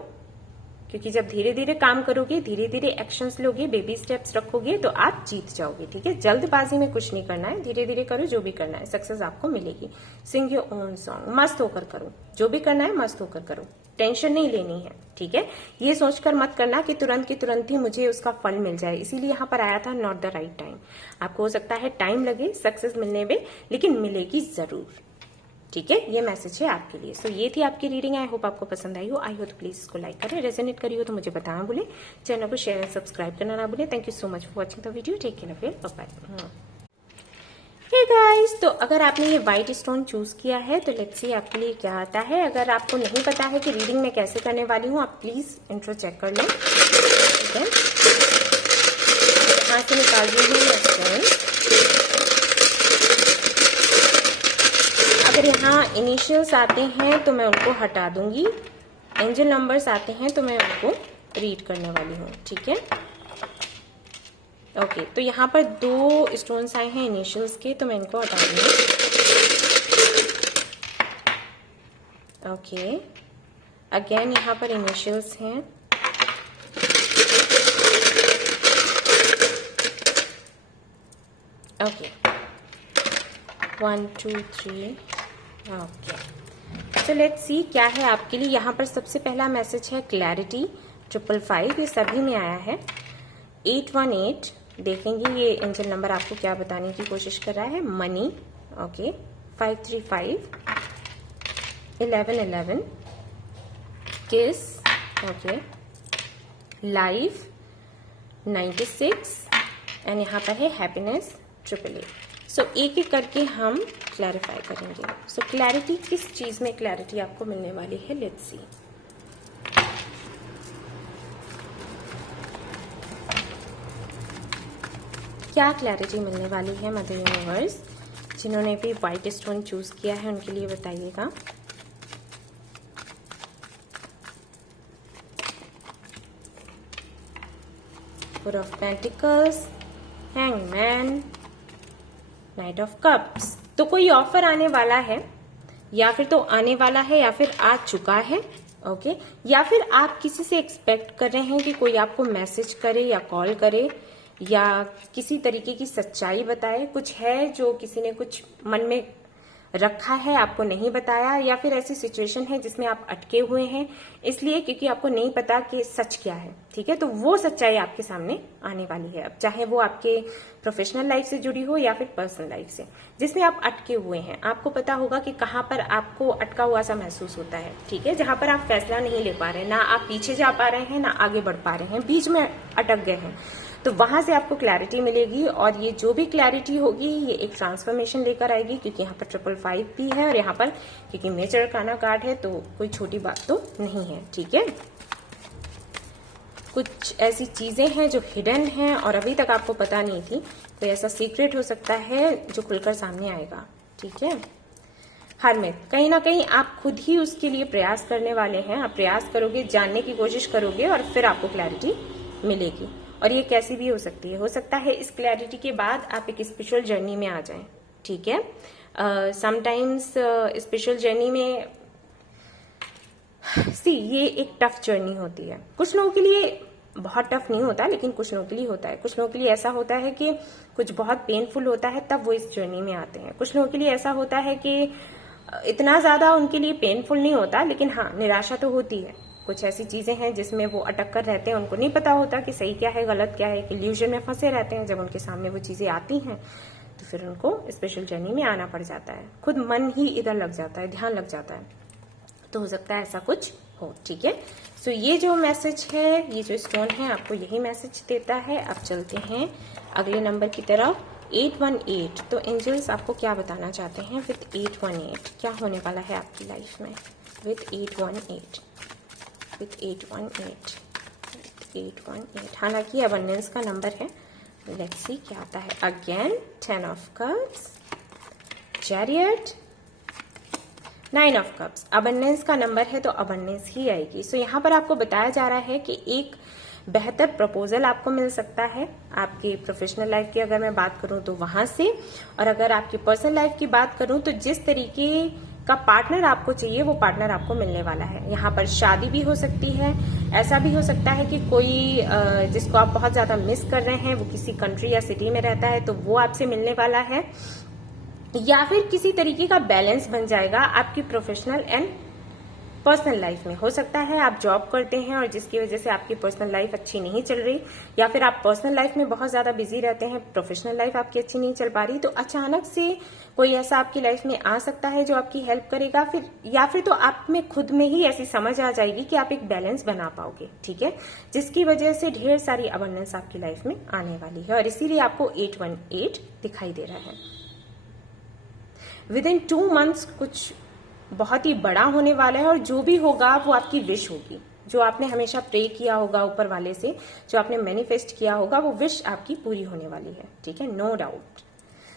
क्योंकि जब धीरे धीरे काम करोगे, धीरे धीरे एक्शंस लोगे, बेबी स्टेप्स रखोगे, तो आप जीत जाओगे, ठीक है। जल्दबाजी में कुछ नहीं करना है, धीरे धीरे करो, जो भी करना है सक्सेस आपको मिलेगी। सिंग योर ओन सॉन्ग, मस्त होकर करो, जो भी करना है मस्त होकर करो, टेंशन नहीं लेनी है, ठीक है। ये सोचकर मत करना कि तुरंत की तुरंत ही मुझे उसका फल मिल जाए, इसीलिए यहाँ पर आया था नॉट द राइट टाइम। आपको हो सकता है टाइम लगे सक्सेस मिलने में, लेकिन मिलेगी जरूर, ठीक है। ये मैसेज है आपके लिए। सो ये थी आपकी रीडिंग। आई होप आपको पसंद आई हो। आई हो तो प्लीज इसको लाइक करें, रेजोनेट करी हो तो मुझे बताना भूलें, चैनल को शेयर एंड सब्सक्राइब करना ना भूलें। Thank you so much for watching the video. Take care, bye bye. Hey guys, तो अगर आपने ये व्हाइट स्टोन चूज किया है तो लेट्स सी आपके लिए क्या आता है। अगर आपको नहीं पता है कि रीडिंग में कैसे करने वाली हूँ, आप प्लीज इंट्रो चेक कर लें। ठीक है, यहाँ से निकाल दीजिए मैं स्टोन। अगर यहाँ इनिशियल्स आते हैं तो मैं उनको हटा दूंगी, एंजल नंबर्स आते हैं तो मैं उनको रीड करने वाली हूँ। ठीक है, ओके, तो यहाँ पर 2 स्टोन्स आए हैं इनिशियल्स के, तो मैं इनको हटा दूंगी। ओके, अगेन यहाँ पर इनिशियल्स हैं। ओके, 1 2 3। ओके, तो लेट्स सी क्या है आपके लिए। यहाँ पर सबसे पहला मैसेज है क्लैरिटी 555, ये सभी में आया है। 818 देखेंगे ये एंजल नंबर आपको क्या बताने की कोशिश कर रहा है। मनी, ओके, 535, 1111, किस, ओके, लाइफ 96 एंड यहाँ पर है हैप्पीनेस 888। सो एक एक करके हम क्लैरिफाई करेंगे। सो क्लैरिटी, किस चीज में क्लैरिटी आपको मिलने वाली है, लेट्स सी। क्या क्लैरिटी मिलने वाली है मदर यूनिवर्स। जिन्होंने भी व्हाइट स्टोन चूज किया है उनके लिए बताइएगा। Four of pentacles, hangman, night of cups. तो कोई ऑफर आने वाला है, या फिर तो आने वाला है या फिर आ चुका है। ओके, या फिर आप किसी से एक्सपेक्ट कर रहे हैं कि कोई आपको मैसेज करे या कॉल करे या किसी तरीके की सच्चाई बताए। कुछ है जो किसी ने कुछ मन में रखा है, आपको नहीं बताया, या फिर ऐसी सिचुएशन है जिसमें आप अटके हुए हैं इसलिए क्योंकि आपको नहीं पता कि सच क्या है। ठीक है, तो वो सच्चाई आपके सामने आने वाली है। अब चाहे वो आपके प्रोफेशनल लाइफ से जुड़ी हो या फिर पर्सनल लाइफ से, जिसमें आप अटके हुए हैं। आपको पता होगा कि कहाँ पर आपको अटका हुआ सा महसूस होता है। ठीक है, जहां पर आप फैसला नहीं ले पा रहे, ना आप पीछे जा पा रहे हैं ना आगे बढ़ पा रहे हैं, बीच में अटक गए हैं, तो वहां से आपको क्लैरिटी मिलेगी। और ये जो भी क्लैरिटी होगी ये एक ट्रांसफॉर्मेशन लेकर आएगी, क्योंकि यहाँ पर 555 भी है और यहाँ पर क्योंकि मेजर अरकाना कार्ड है तो कोई छोटी बात तो नहीं है। ठीक है, कुछ ऐसी चीजें हैं जो हिडन हैं और अभी तक आपको पता नहीं थी, तो ऐसा सीक्रेट हो सकता है जो खुलकर सामने आएगा। ठीक है, हरमित, कहीं ना कहीं आप खुद ही उसके लिए प्रयास करने वाले हैं। आप प्रयास करोगे, जानने की कोशिश करोगे और फिर आपको क्लैरिटी मिलेगी। और ये कैसी भी हो सकती है। हो सकता है इस क्लैरिटी के बाद आप एक स्पिरिचुअल जर्नी में आ जाएं। ठीक है, समटाइम्स स्पिरिचुअल जर्नी में ये एक टफ जर्नी होती है। कुछ लोगों के लिए बहुत टफ नहीं होता, लेकिन कुछ लोगों के लिए होता है। कुछ लोगों के लिए ऐसा होता है कि कुछ बहुत पेनफुल होता है, तब वो इस जर्नी में आते हैं। कुछ लोगों के लिए ऐसा होता है कि इतना ज्यादा उनके लिए पेनफुल नहीं होता, लेकिन हाँ निराशा तो होती है। कुछ ऐसी चीजें हैं जिसमें वो अटक कर रहते हैं, उनको नहीं पता होता कि सही क्या है गलत क्या है, एक इल्यूजन में फंसे रहते हैं। जब उनके सामने वो चीजें आती हैं तो फिर उनको स्पेशल जर्नी में आना पड़ जाता है। खुद मन ही इधर लग जाता है, ध्यान लग जाता है, तो हो सकता है ऐसा कुछ हो। ठीक है, सो ये जो मैसेज है, ये जो स्टोन है आपको यही मैसेज देता है। अब चलते हैं अगले नंबर की तरफ, 818। तो एंजल्स आपको क्या बताना चाहते हैं विथ 818? क्या होने वाला है आपकी लाइफ में विथ 818? विथ 818 हालांकि अबंडेंस का नंबर है। लेट्स सी क्या आता है। Again 10 of cups, chariot, 9 of cups. Abundance का नंबर है तो अबंडेंस ही आएगी। सो यहाँ पर आपको बताया जा रहा है कि एक बेहतर प्रपोजल आपको मिल सकता है। आपकी प्रोफेशनल लाइफ की अगर मैं बात करूं तो वहां से, और अगर आपकी पर्सनल लाइफ की बात करूं तो जिस तरीके का पार्टनर आपको चाहिए वो पार्टनर आपको मिलने वाला है। यहाँ पर शादी भी हो सकती है। ऐसा भी हो सकता है कि कोई जिसको आप बहुत ज्यादा मिस कर रहे हैं वो किसी कंट्री या सिटी में रहता है तो वो आपसे मिलने वाला है, या फिर किसी तरीके का बैलेंस बन जाएगा आपकी प्रोफेशनल एंड पर्सनल लाइफ में। हो सकता है आप जॉब करते हैं और जिसकी वजह से आपकी पर्सनल लाइफ अच्छी नहीं चल रही, या फिर आप पर्सनल लाइफ में बहुत ज्यादा बिजी रहते हैं, प्रोफेशनल लाइफ आपकी अच्छी नहीं चल पा रही, तो अचानक से कोई ऐसा आपकी लाइफ में आ सकता है जो आपकी हेल्प करेगा। फिर या फिर तो आप में खुद में ही ऐसी समझ आ जाएगी कि आप एक बैलेंस बना पाओगे। ठीक है, जिसकी वजह से ढेर सारी अबंडेंस आपकी लाइफ में आने वाली है, और इसीलिए आपको 818 दिखाई दे रहा है। विद इन 2 months कुछ बहुत ही बड़ा होने वाला है, और जो भी होगा वो आपकी विश होगी, जो आपने हमेशा प्रे किया होगा ऊपर वाले से, जो आपने मैनिफेस्ट किया होगा, वो विश आपकी पूरी होने वाली है, ठीक है, नो डाउट।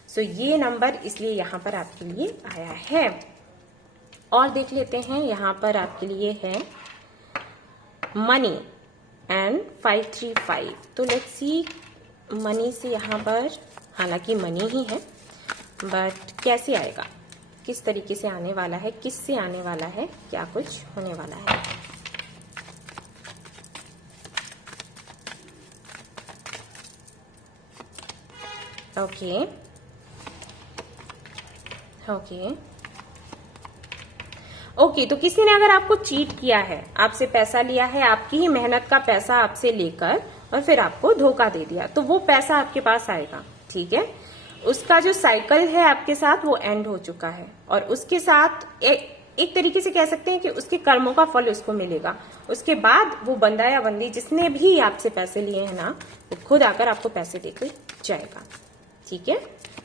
सो ये नंबर इसलिए यहाँ पर आपके लिए आया है। और देख लेते हैं, यहाँ पर आपके लिए है मनी एंड 535। तो लेट्स सी मनी से यहाँ पर, हालांकि मनी ही है, बट कैसे आएगा, किस तरीके से आने वाला है, किससे आने वाला है, क्या कुछ होने वाला है। ओके ओके ओके, तो किसी ने अगर आपको चीट किया है, आपसे पैसा लिया है, आपकी ही मेहनत का पैसा आपसे लेकर और फिर आपको धोखा दे दिया, तो वो पैसा आपके पास आएगा, ठीक है। उसका जो साइकिल है आपके साथ वो एंड हो चुका है, और उसके साथ एक तरीके से कह सकते हैं कि उसके कर्मों का फल उसको मिलेगा। उसके बाद वो बंदा या बंदी जिसने भी आपसे पैसे लिए हैं ना, वो खुद आकर आपको पैसे देकर जाएगा, ठीक है।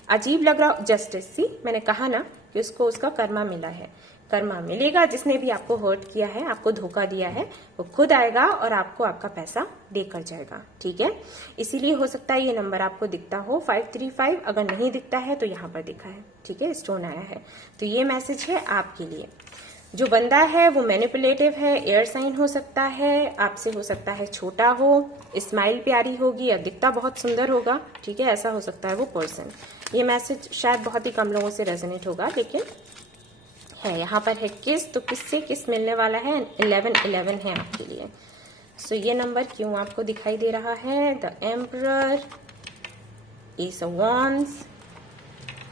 अजीब लग रहा, जस्टिस सी, मैंने कहा ना कि उसको उसका कर्मा मिला है, कर्मा मिलेगा। जिसने भी आपको हर्ट किया है, आपको धोखा दिया है, वो खुद आएगा और आपको आपका पैसा देकर जाएगा, ठीक है। इसीलिए हो सकता है ये नंबर आपको दिखता हो 535, अगर नहीं दिखता है तो यहाँ पर दिखा है, ठीक है, स्टोन आया है। तो ये मैसेज है आपके लिए। जो बंदा है वो मैनिपुलेटिव है, एयर साइन हो सकता है, आपसे हो सकता है छोटा हो, स्माइल प्यारी होगी या दिखता बहुत सुंदर होगा, ठीक है, ऐसा हो सकता है वो पर्सन। ये मैसेज शायद बहुत ही कम लोगों से रेजोनेट होगा, लेकिन है। यहाँ पर है किस, तो किससे किस मिलने वाला है, 1111 है आपके लिए। सो ये नंबर क्यों आपको दिखाई दे रहा है, the emperor, S of wands,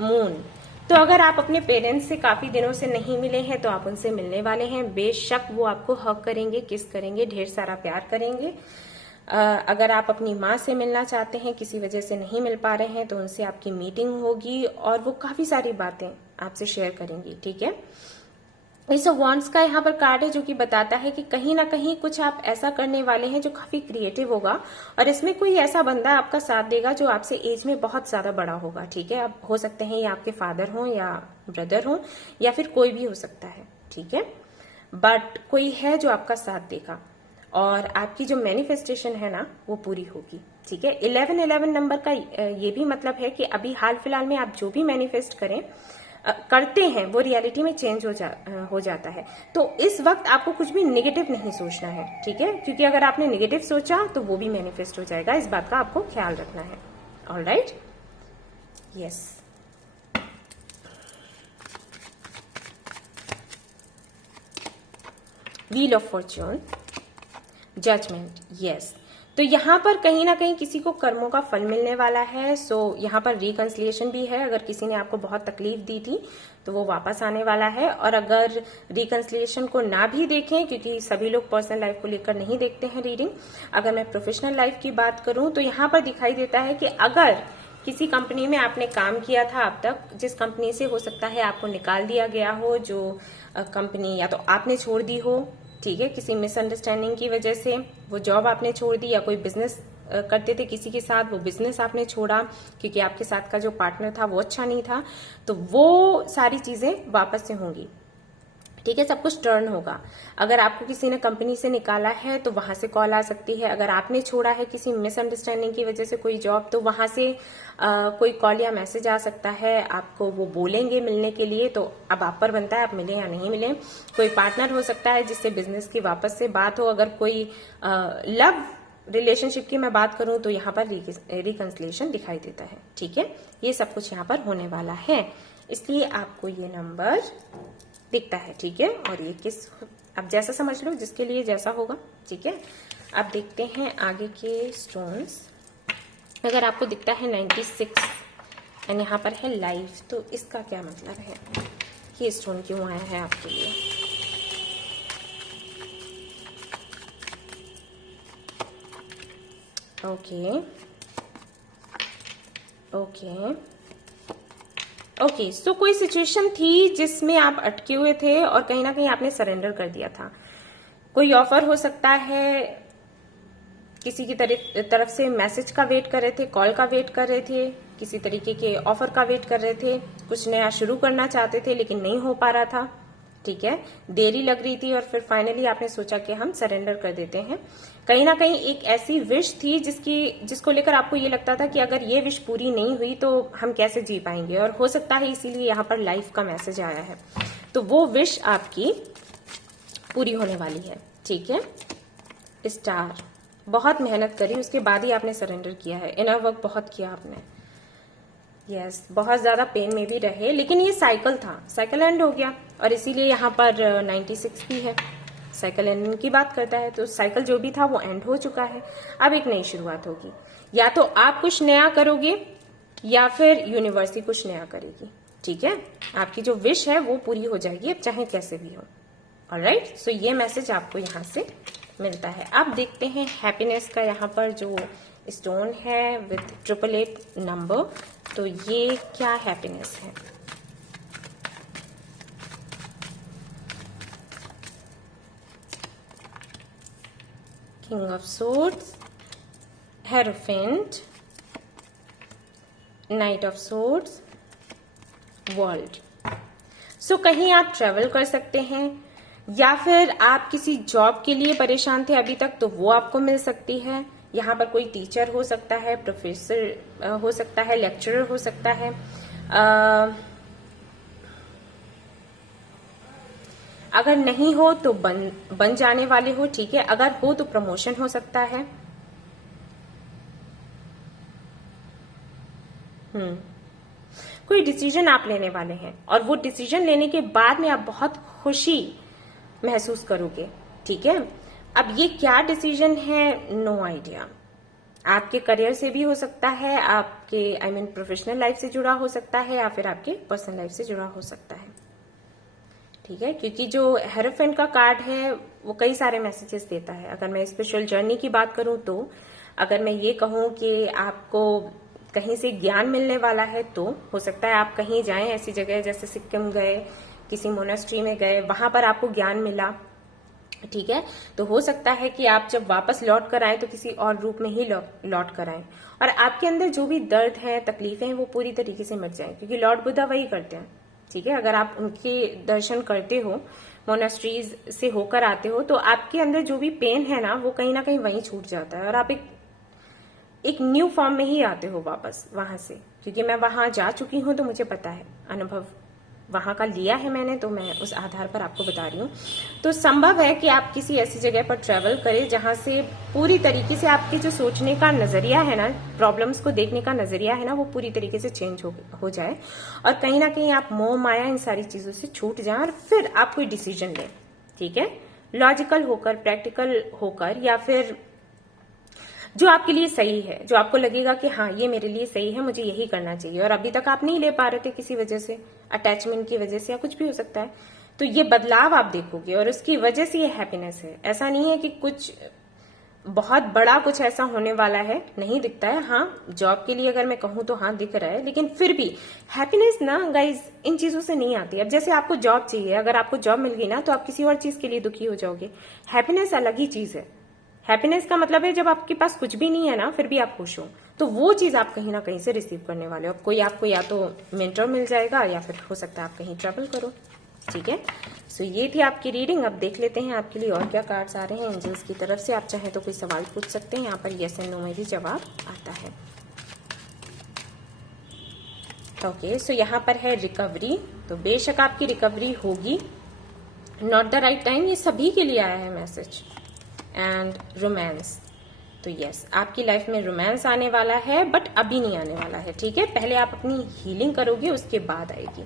moon. तो अगर आप अपने पेरेंट्स से काफी दिनों से नहीं मिले हैं तो आप उनसे मिलने वाले हैं, बेशक वो आपको हक करेंगे, किस करेंगे, ढेर सारा प्यार करेंगे। अगर आप अपनी माँ से मिलना चाहते हैं, किसी वजह से नहीं मिल पा रहे हैं, तो उनसे आपकी मीटिंग होगी और वो काफी सारी बातें आपसे शेयर करेंगी, ठीक है। इस वॉन्ड्स का यहाँ पर कार्ड है जो कि बताता है कि कहीं ना कहीं कुछ आप ऐसा करने वाले हैं जो काफी क्रिएटिव होगा, और इसमें कोई ऐसा बंदा आपका साथ देगा जो आपसे एज में बहुत ज्यादा बड़ा होगा, ठीक है। अब हो सकते हैं ये आपके फादर हो या ब्रदर हो या फिर कोई भी हो सकता है, ठीक है, बट कोई है जो आपका साथ देगा और आपकी जो मैनिफेस्टेशन है ना वो पूरी होगी, ठीक है। 1111 नंबर का ये भी मतलब है कि अभी हाल फिलहाल में आप जो भी मैनिफेस्ट करते हैं वो रियलिटी में चेंज हो जाता है। तो इस वक्त आपको कुछ भी नेगेटिव नहीं सोचना है, ठीक है, क्योंकि अगर आपने नेगेटिव सोचा तो वो भी मैनिफेस्ट हो जाएगा, इस बात का आपको ख्याल रखना है। Alright, yes. Wheel of fortune, judgement, yes. तो यहाँ पर कहीं ना कहीं किसी को कर्मों का फल मिलने वाला है। सो यहाँ पर रिकंसिलिएशन भी है। अगर किसी ने आपको बहुत तकलीफ दी थी तो वो वापस आने वाला है। और अगर रिकंसिलिएशन को ना भी देखें, क्योंकि सभी लोग पर्सनल लाइफ को लेकर नहीं देखते हैं रीडिंग, अगर मैं प्रोफेशनल लाइफ की बात करूं तो यहाँ पर दिखाई देता है कि अगर किसी कंपनी में आपने काम किया था अब तक, जिस कंपनी से हो सकता है आपको निकाल दिया गया हो, जो कंपनी या तो आपने छोड़ दी हो, ठीक है, किसी मिसअंडरस्टैंडिंग की वजह से वो जॉब आपने छोड़ दी, या कोई बिजनेस करते थे किसी के साथ, वो बिजनेस आपने छोड़ा क्योंकि आपके साथ का जो पार्टनर था वो अच्छा नहीं था, तो वो सारी चीजें वापस से होंगी, ठीक है, सब कुछ टर्न होगा। अगर आपको किसी ने कंपनी से निकाला है तो वहां से कॉल आ सकती है। अगर आपने छोड़ा है किसी मिसअंडरस्टैंडिंग की वजह से कोई जॉब, तो वहां से कोई कॉल या मैसेज आ सकता है, आपको वो बोलेंगे मिलने के लिए। तो अब आप पर बनता है आप मिले या नहीं मिले। कोई पार्टनर हो सकता है जिससे बिजनेस की वापस से बात हो। अगर कोई लव रिलेशनशिप की मैं बात करूं तो यहाँ पर रिकंसिलिएशन दिखाई देता है, ठीक है। ये सब कुछ यहाँ पर होने वाला है, इसलिए आपको ये नंबर दिखता है, ठीक है। और ये किस, आप जैसा समझ लो, जिसके लिए जैसा होगा, ठीक है। अब देखते हैं आगे के स्टोन्स। अगर आपको दिखता है 96 एंड यहाँ पर है लाइफ, तो इसका क्या मतलब है, ये स्टोन क्यों आया है आपके लिए। ओके ओके ओके, सो कोई सिचुएशन थी जिसमें आप अटके हुए थे और कहीं ना कहीं आपने सरेंडर कर दिया था। कोई ऑफर हो सकता है, किसी की तरफ से मैसेज का वेट कर रहे थे, कॉल का वेट कर रहे थे, किसी तरीके के ऑफर का वेट कर रहे थे, कुछ नया शुरू करना चाहते थे लेकिन नहीं हो पा रहा था, ठीक है, देरी लग रही थी और फिर फाइनली आपने सोचा कि हम सरेंडर कर देते हैं। कहीं ना कहीं एक ऐसी विश थी जिसको लेकर आपको ये लगता था कि अगर ये विश पूरी नहीं हुई तो हम कैसे जी पाएंगे, और हो सकता है इसीलिए यहाँ पर लाइफ का मैसेज आया है। तो वो विश आपकी पूरी होने वाली है, ठीक है। स्टार, बहुत मेहनत करी, उसके बाद ही आपने सरेंडर किया है, इनर वर्क बहुत किया आपने, यस, बहुत ज्यादा पेन में भी रहे, लेकिन ये साइकिल था, साइकिल एंड हो गया, और इसीलिए यहाँ पर 96 भी है, साइकिल एंड की बात करता है। तो साइकिल जो भी था वो एंड हो चुका है, अब एक नई शुरुआत होगी। या तो आप कुछ नया करोगे या फिर यूनिवर्स ही कुछ नया करेगी, ठीक है। आपकी जो विश है वो पूरी हो जाएगी, अब चाहे कैसे भी हो। ऑलराइट, सो ये मैसेज आपको यहाँ से मिलता है। अब देखते हैं हैप्पीनेस का यहाँ पर जो स्टोन है विथ 888 नंबर, तो ये क्या हैप्पीनेस है। King of swords, hierophant, knight of swords, world. So कहीं आप ट्रेवल कर सकते हैं, या फिर आप किसी जॉब के लिए परेशान थे अभी तक, तो वो आपको मिल सकती है। यहाँ पर कोई टीचर हो सकता है, प्रोफेसर हो सकता है, लेक्चरर हो सकता है, अगर नहीं हो तो बन जाने वाले हो, ठीक है। अगर हो तो प्रमोशन हो सकता है। कोई डिसीजन आप लेने वाले हैं और वो डिसीजन लेने के बाद में आप बहुत खुशी महसूस करोगे, ठीक है। अब ये क्या डिसीजन है, नो आइडिया। आपके करियर से भी हो सकता है, आपके प्रोफेशनल लाइफ से जुड़ा हो सकता है, या फिर आपके पर्सनल लाइफ से जुड़ा हो सकता है, ठीक है। क्योंकि जो हेरोफेंट का कार्ड है वो कई सारे मैसेजेस देता है। अगर मैं स्पिरिचुअल जर्नी की बात करूं तो अगर मैं ये कहूं कि आपको कहीं से ज्ञान मिलने वाला है, तो हो सकता है आप कहीं जाएं ऐसी जगह, जैसे सिक्किम गए, किसी मोनेस्ट्री में गए, वहां पर आपको ज्ञान मिला, ठीक है। तो हो सकता है कि आप जब वापस लौट कर आए तो किसी और रूप में ही लौट कर आए, और आपके अंदर जो भी दर्द है, तकलीफें हैं, वो पूरी तरीके से मिट जाए, क्योंकि लॉर्ड बुद्धा वही करते हैं, ठीक है। अगर आप उनके दर्शन करते हो, मोनेस्ट्रीज से होकर आते हो, तो आपके अंदर जो भी पेन है ना, वो कहीं ना कहीं वहीं छूट जाता है, और आप एक न्यू फॉर्म में ही आते हो वापस वहां से। क्योंकि मैं वहां जा चुकी हूं तो मुझे पता है, अनुभव वहां का लिया है मैंने, तो मैं उस आधार पर आपको बता रही हूँ। तो संभव है कि आप किसी ऐसी जगह पर ट्रेवल करें जहां से पूरी तरीके से आपके जो सोचने का नजरिया है ना, प्रॉब्लम्स को देखने का नजरिया है ना, वो पूरी तरीके से चेंज हो जाए, और कहीं ना कहीं आप मोह माया इन सारी चीजों से छूट जाए, और फिर आप कोई डिसीजन लें, ठीक है, लॉजिकल होकर, प्रैक्टिकल होकर, या फिर जो आपके लिए सही है, जो आपको लगेगा कि हाँ ये मेरे लिए सही है, मुझे यही करना चाहिए, और अभी तक आप नहीं ले पा रहे थे किसी वजह से, अटैचमेंट की वजह से, या कुछ भी हो सकता है। तो ये बदलाव आप देखोगे और उसकी वजह से ये हैप्पीनेस है। ऐसा नहीं है कि कुछ बहुत बड़ा कुछ ऐसा होने वाला है, नहीं दिखता है। हाँ, जॉब के लिए अगर मैं कहूँ तो हाँ दिख रहा है, लेकिन फिर भी हैप्पीनेस ना गाइज इन चीजों से नहीं आती। अब जैसे आपको जॉब चाहिए, अगर आपको जॉब मिल गई ना तो आप किसी और चीज के लिए दुखी हो जाओगे। हैप्पीनेस अलग ही चीज है। हैप्पीनेस का मतलब है जब आपके पास कुछ भी नहीं है ना, फिर भी आप खुश हो, तो वो चीज आप कहीं ना कहीं से रिसीव करने वाले हो। कोई आपको या तो मेंटर मिल जाएगा, या फिर हो सकता है आप कहीं ट्रैवल करो, ठीक है। सो ये थी आपकी रीडिंग। अब देख लेते हैं आपके लिए और क्या कार्ड्स आ रहे हैं एंजल्स की तरफ से। आप चाहें तो कोई सवाल पूछ सकते हैं, यहाँ पर यस एंड नो में भी जवाब आता है। ओके, सो यहाँ पर है रिकवरी, तो बेशक आपकी रिकवरी होगी। नॉट द राइट टाइम, ये सभी के लिए आया है मैसेज। एंड रोमांस, तो यस आपकी लाइफ में रोमांस आने वाला है, बट अभी नहीं आने वाला है, ठीक है। पहले आप अपनी हीलिंग करोगे, उसके बाद आएगी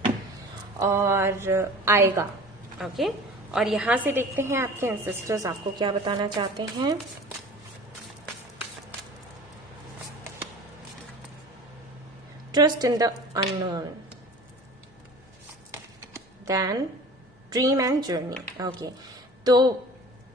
और आएगा, ओके। और यहां से देखते हैं आपके एंसेस्टर्स आपको क्या बताना चाहते हैं। Trust in the unknown, then dream and journey, okay. तो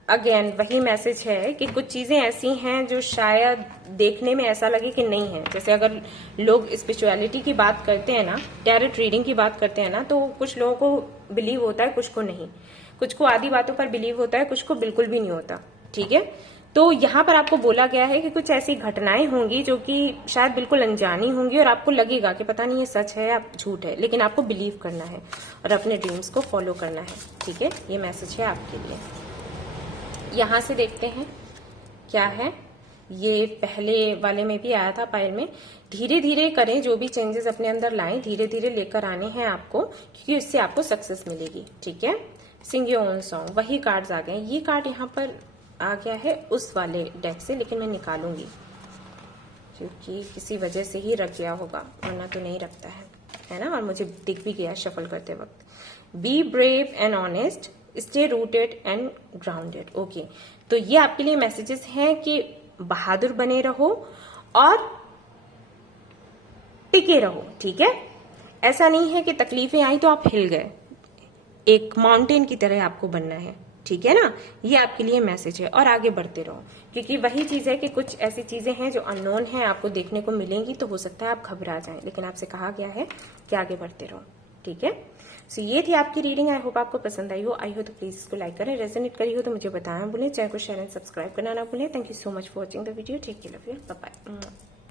अगेन वही मैसेज है कि कुछ चीजें ऐसी हैं जो शायद देखने में ऐसा लगे कि नहीं है। जैसे अगर लोग स्पिरिचुअलिटी की बात करते हैं ना, टैरोट रीडिंग की बात करते हैं ना, तो कुछ लोगों को बिलीव होता है, कुछ को नहीं। कुछ को आधी बातों पर बिलीव होता है, कुछ को बिल्कुल भी नहीं होता, ठीक है। तो यहाँ पर आपको बोला गया है कि कुछ ऐसी घटनाएं होंगी जो कि शायद बिल्कुल अनजानी होंगी और आपको लगेगा कि पता नहीं ये सच है या झूठ है, लेकिन आपको बिलीव करना है और अपने ड्रीम्स को फॉलो करना है। ठीक है, ये मैसेज है आपके लिए। यहां से देखते हैं क्या है। ये पहले वाले में भी आया था पायल में। धीरे धीरे करें, जो भी चेंजेस अपने अंदर लाएं धीरे धीरे लेकर आने हैं आपको, क्योंकि इससे आपको सक्सेस मिलेगी। ठीक है, सिंग योर ओन सॉन्ग, वही कार्ड्स आ गए। ये कार्ड यहाँ पर आ गया है उस वाले डेक से, लेकिन मैं निकालूंगी क्योंकि किसी वजह से ही रख गया होगा, वरना तो नहीं रखता है ना। और मुझे दिख भी गया शफल करते वक्त। Be brave and honest, stay rooted and grounded. Okay, तो ये आपके लिए मैसेजेस हैं कि बहादुर बने रहो और टिके रहो। ठीक है, ऐसा नहीं है कि तकलीफें आई तो आप हिल गए, एक माउंटेन की तरह आपको बनना है। ठीक है ना, ये आपके लिए मैसेज है। और आगे बढ़ते रहो, क्योंकि वही चीज है कि कुछ ऐसी चीजें हैं जो अननोन है, आपको देखने को मिलेंगी, तो हो सकता है आप घबरा जाएं, लेकिन आपसे कहा गया है कि आगे बढ़ते रहो। ठीक है, सो ये थी आपकी रीडिंग। आई होप आपको पसंद आई हो तो प्लीज इसको लाइक करें, रेजोनेट करी हो तो मुझे बताना भूलें, चैनल को शेयर एंड सब्सक्राइब करना ना भूलें। Thank you so much for watching the video. Take care, love you, bye bye.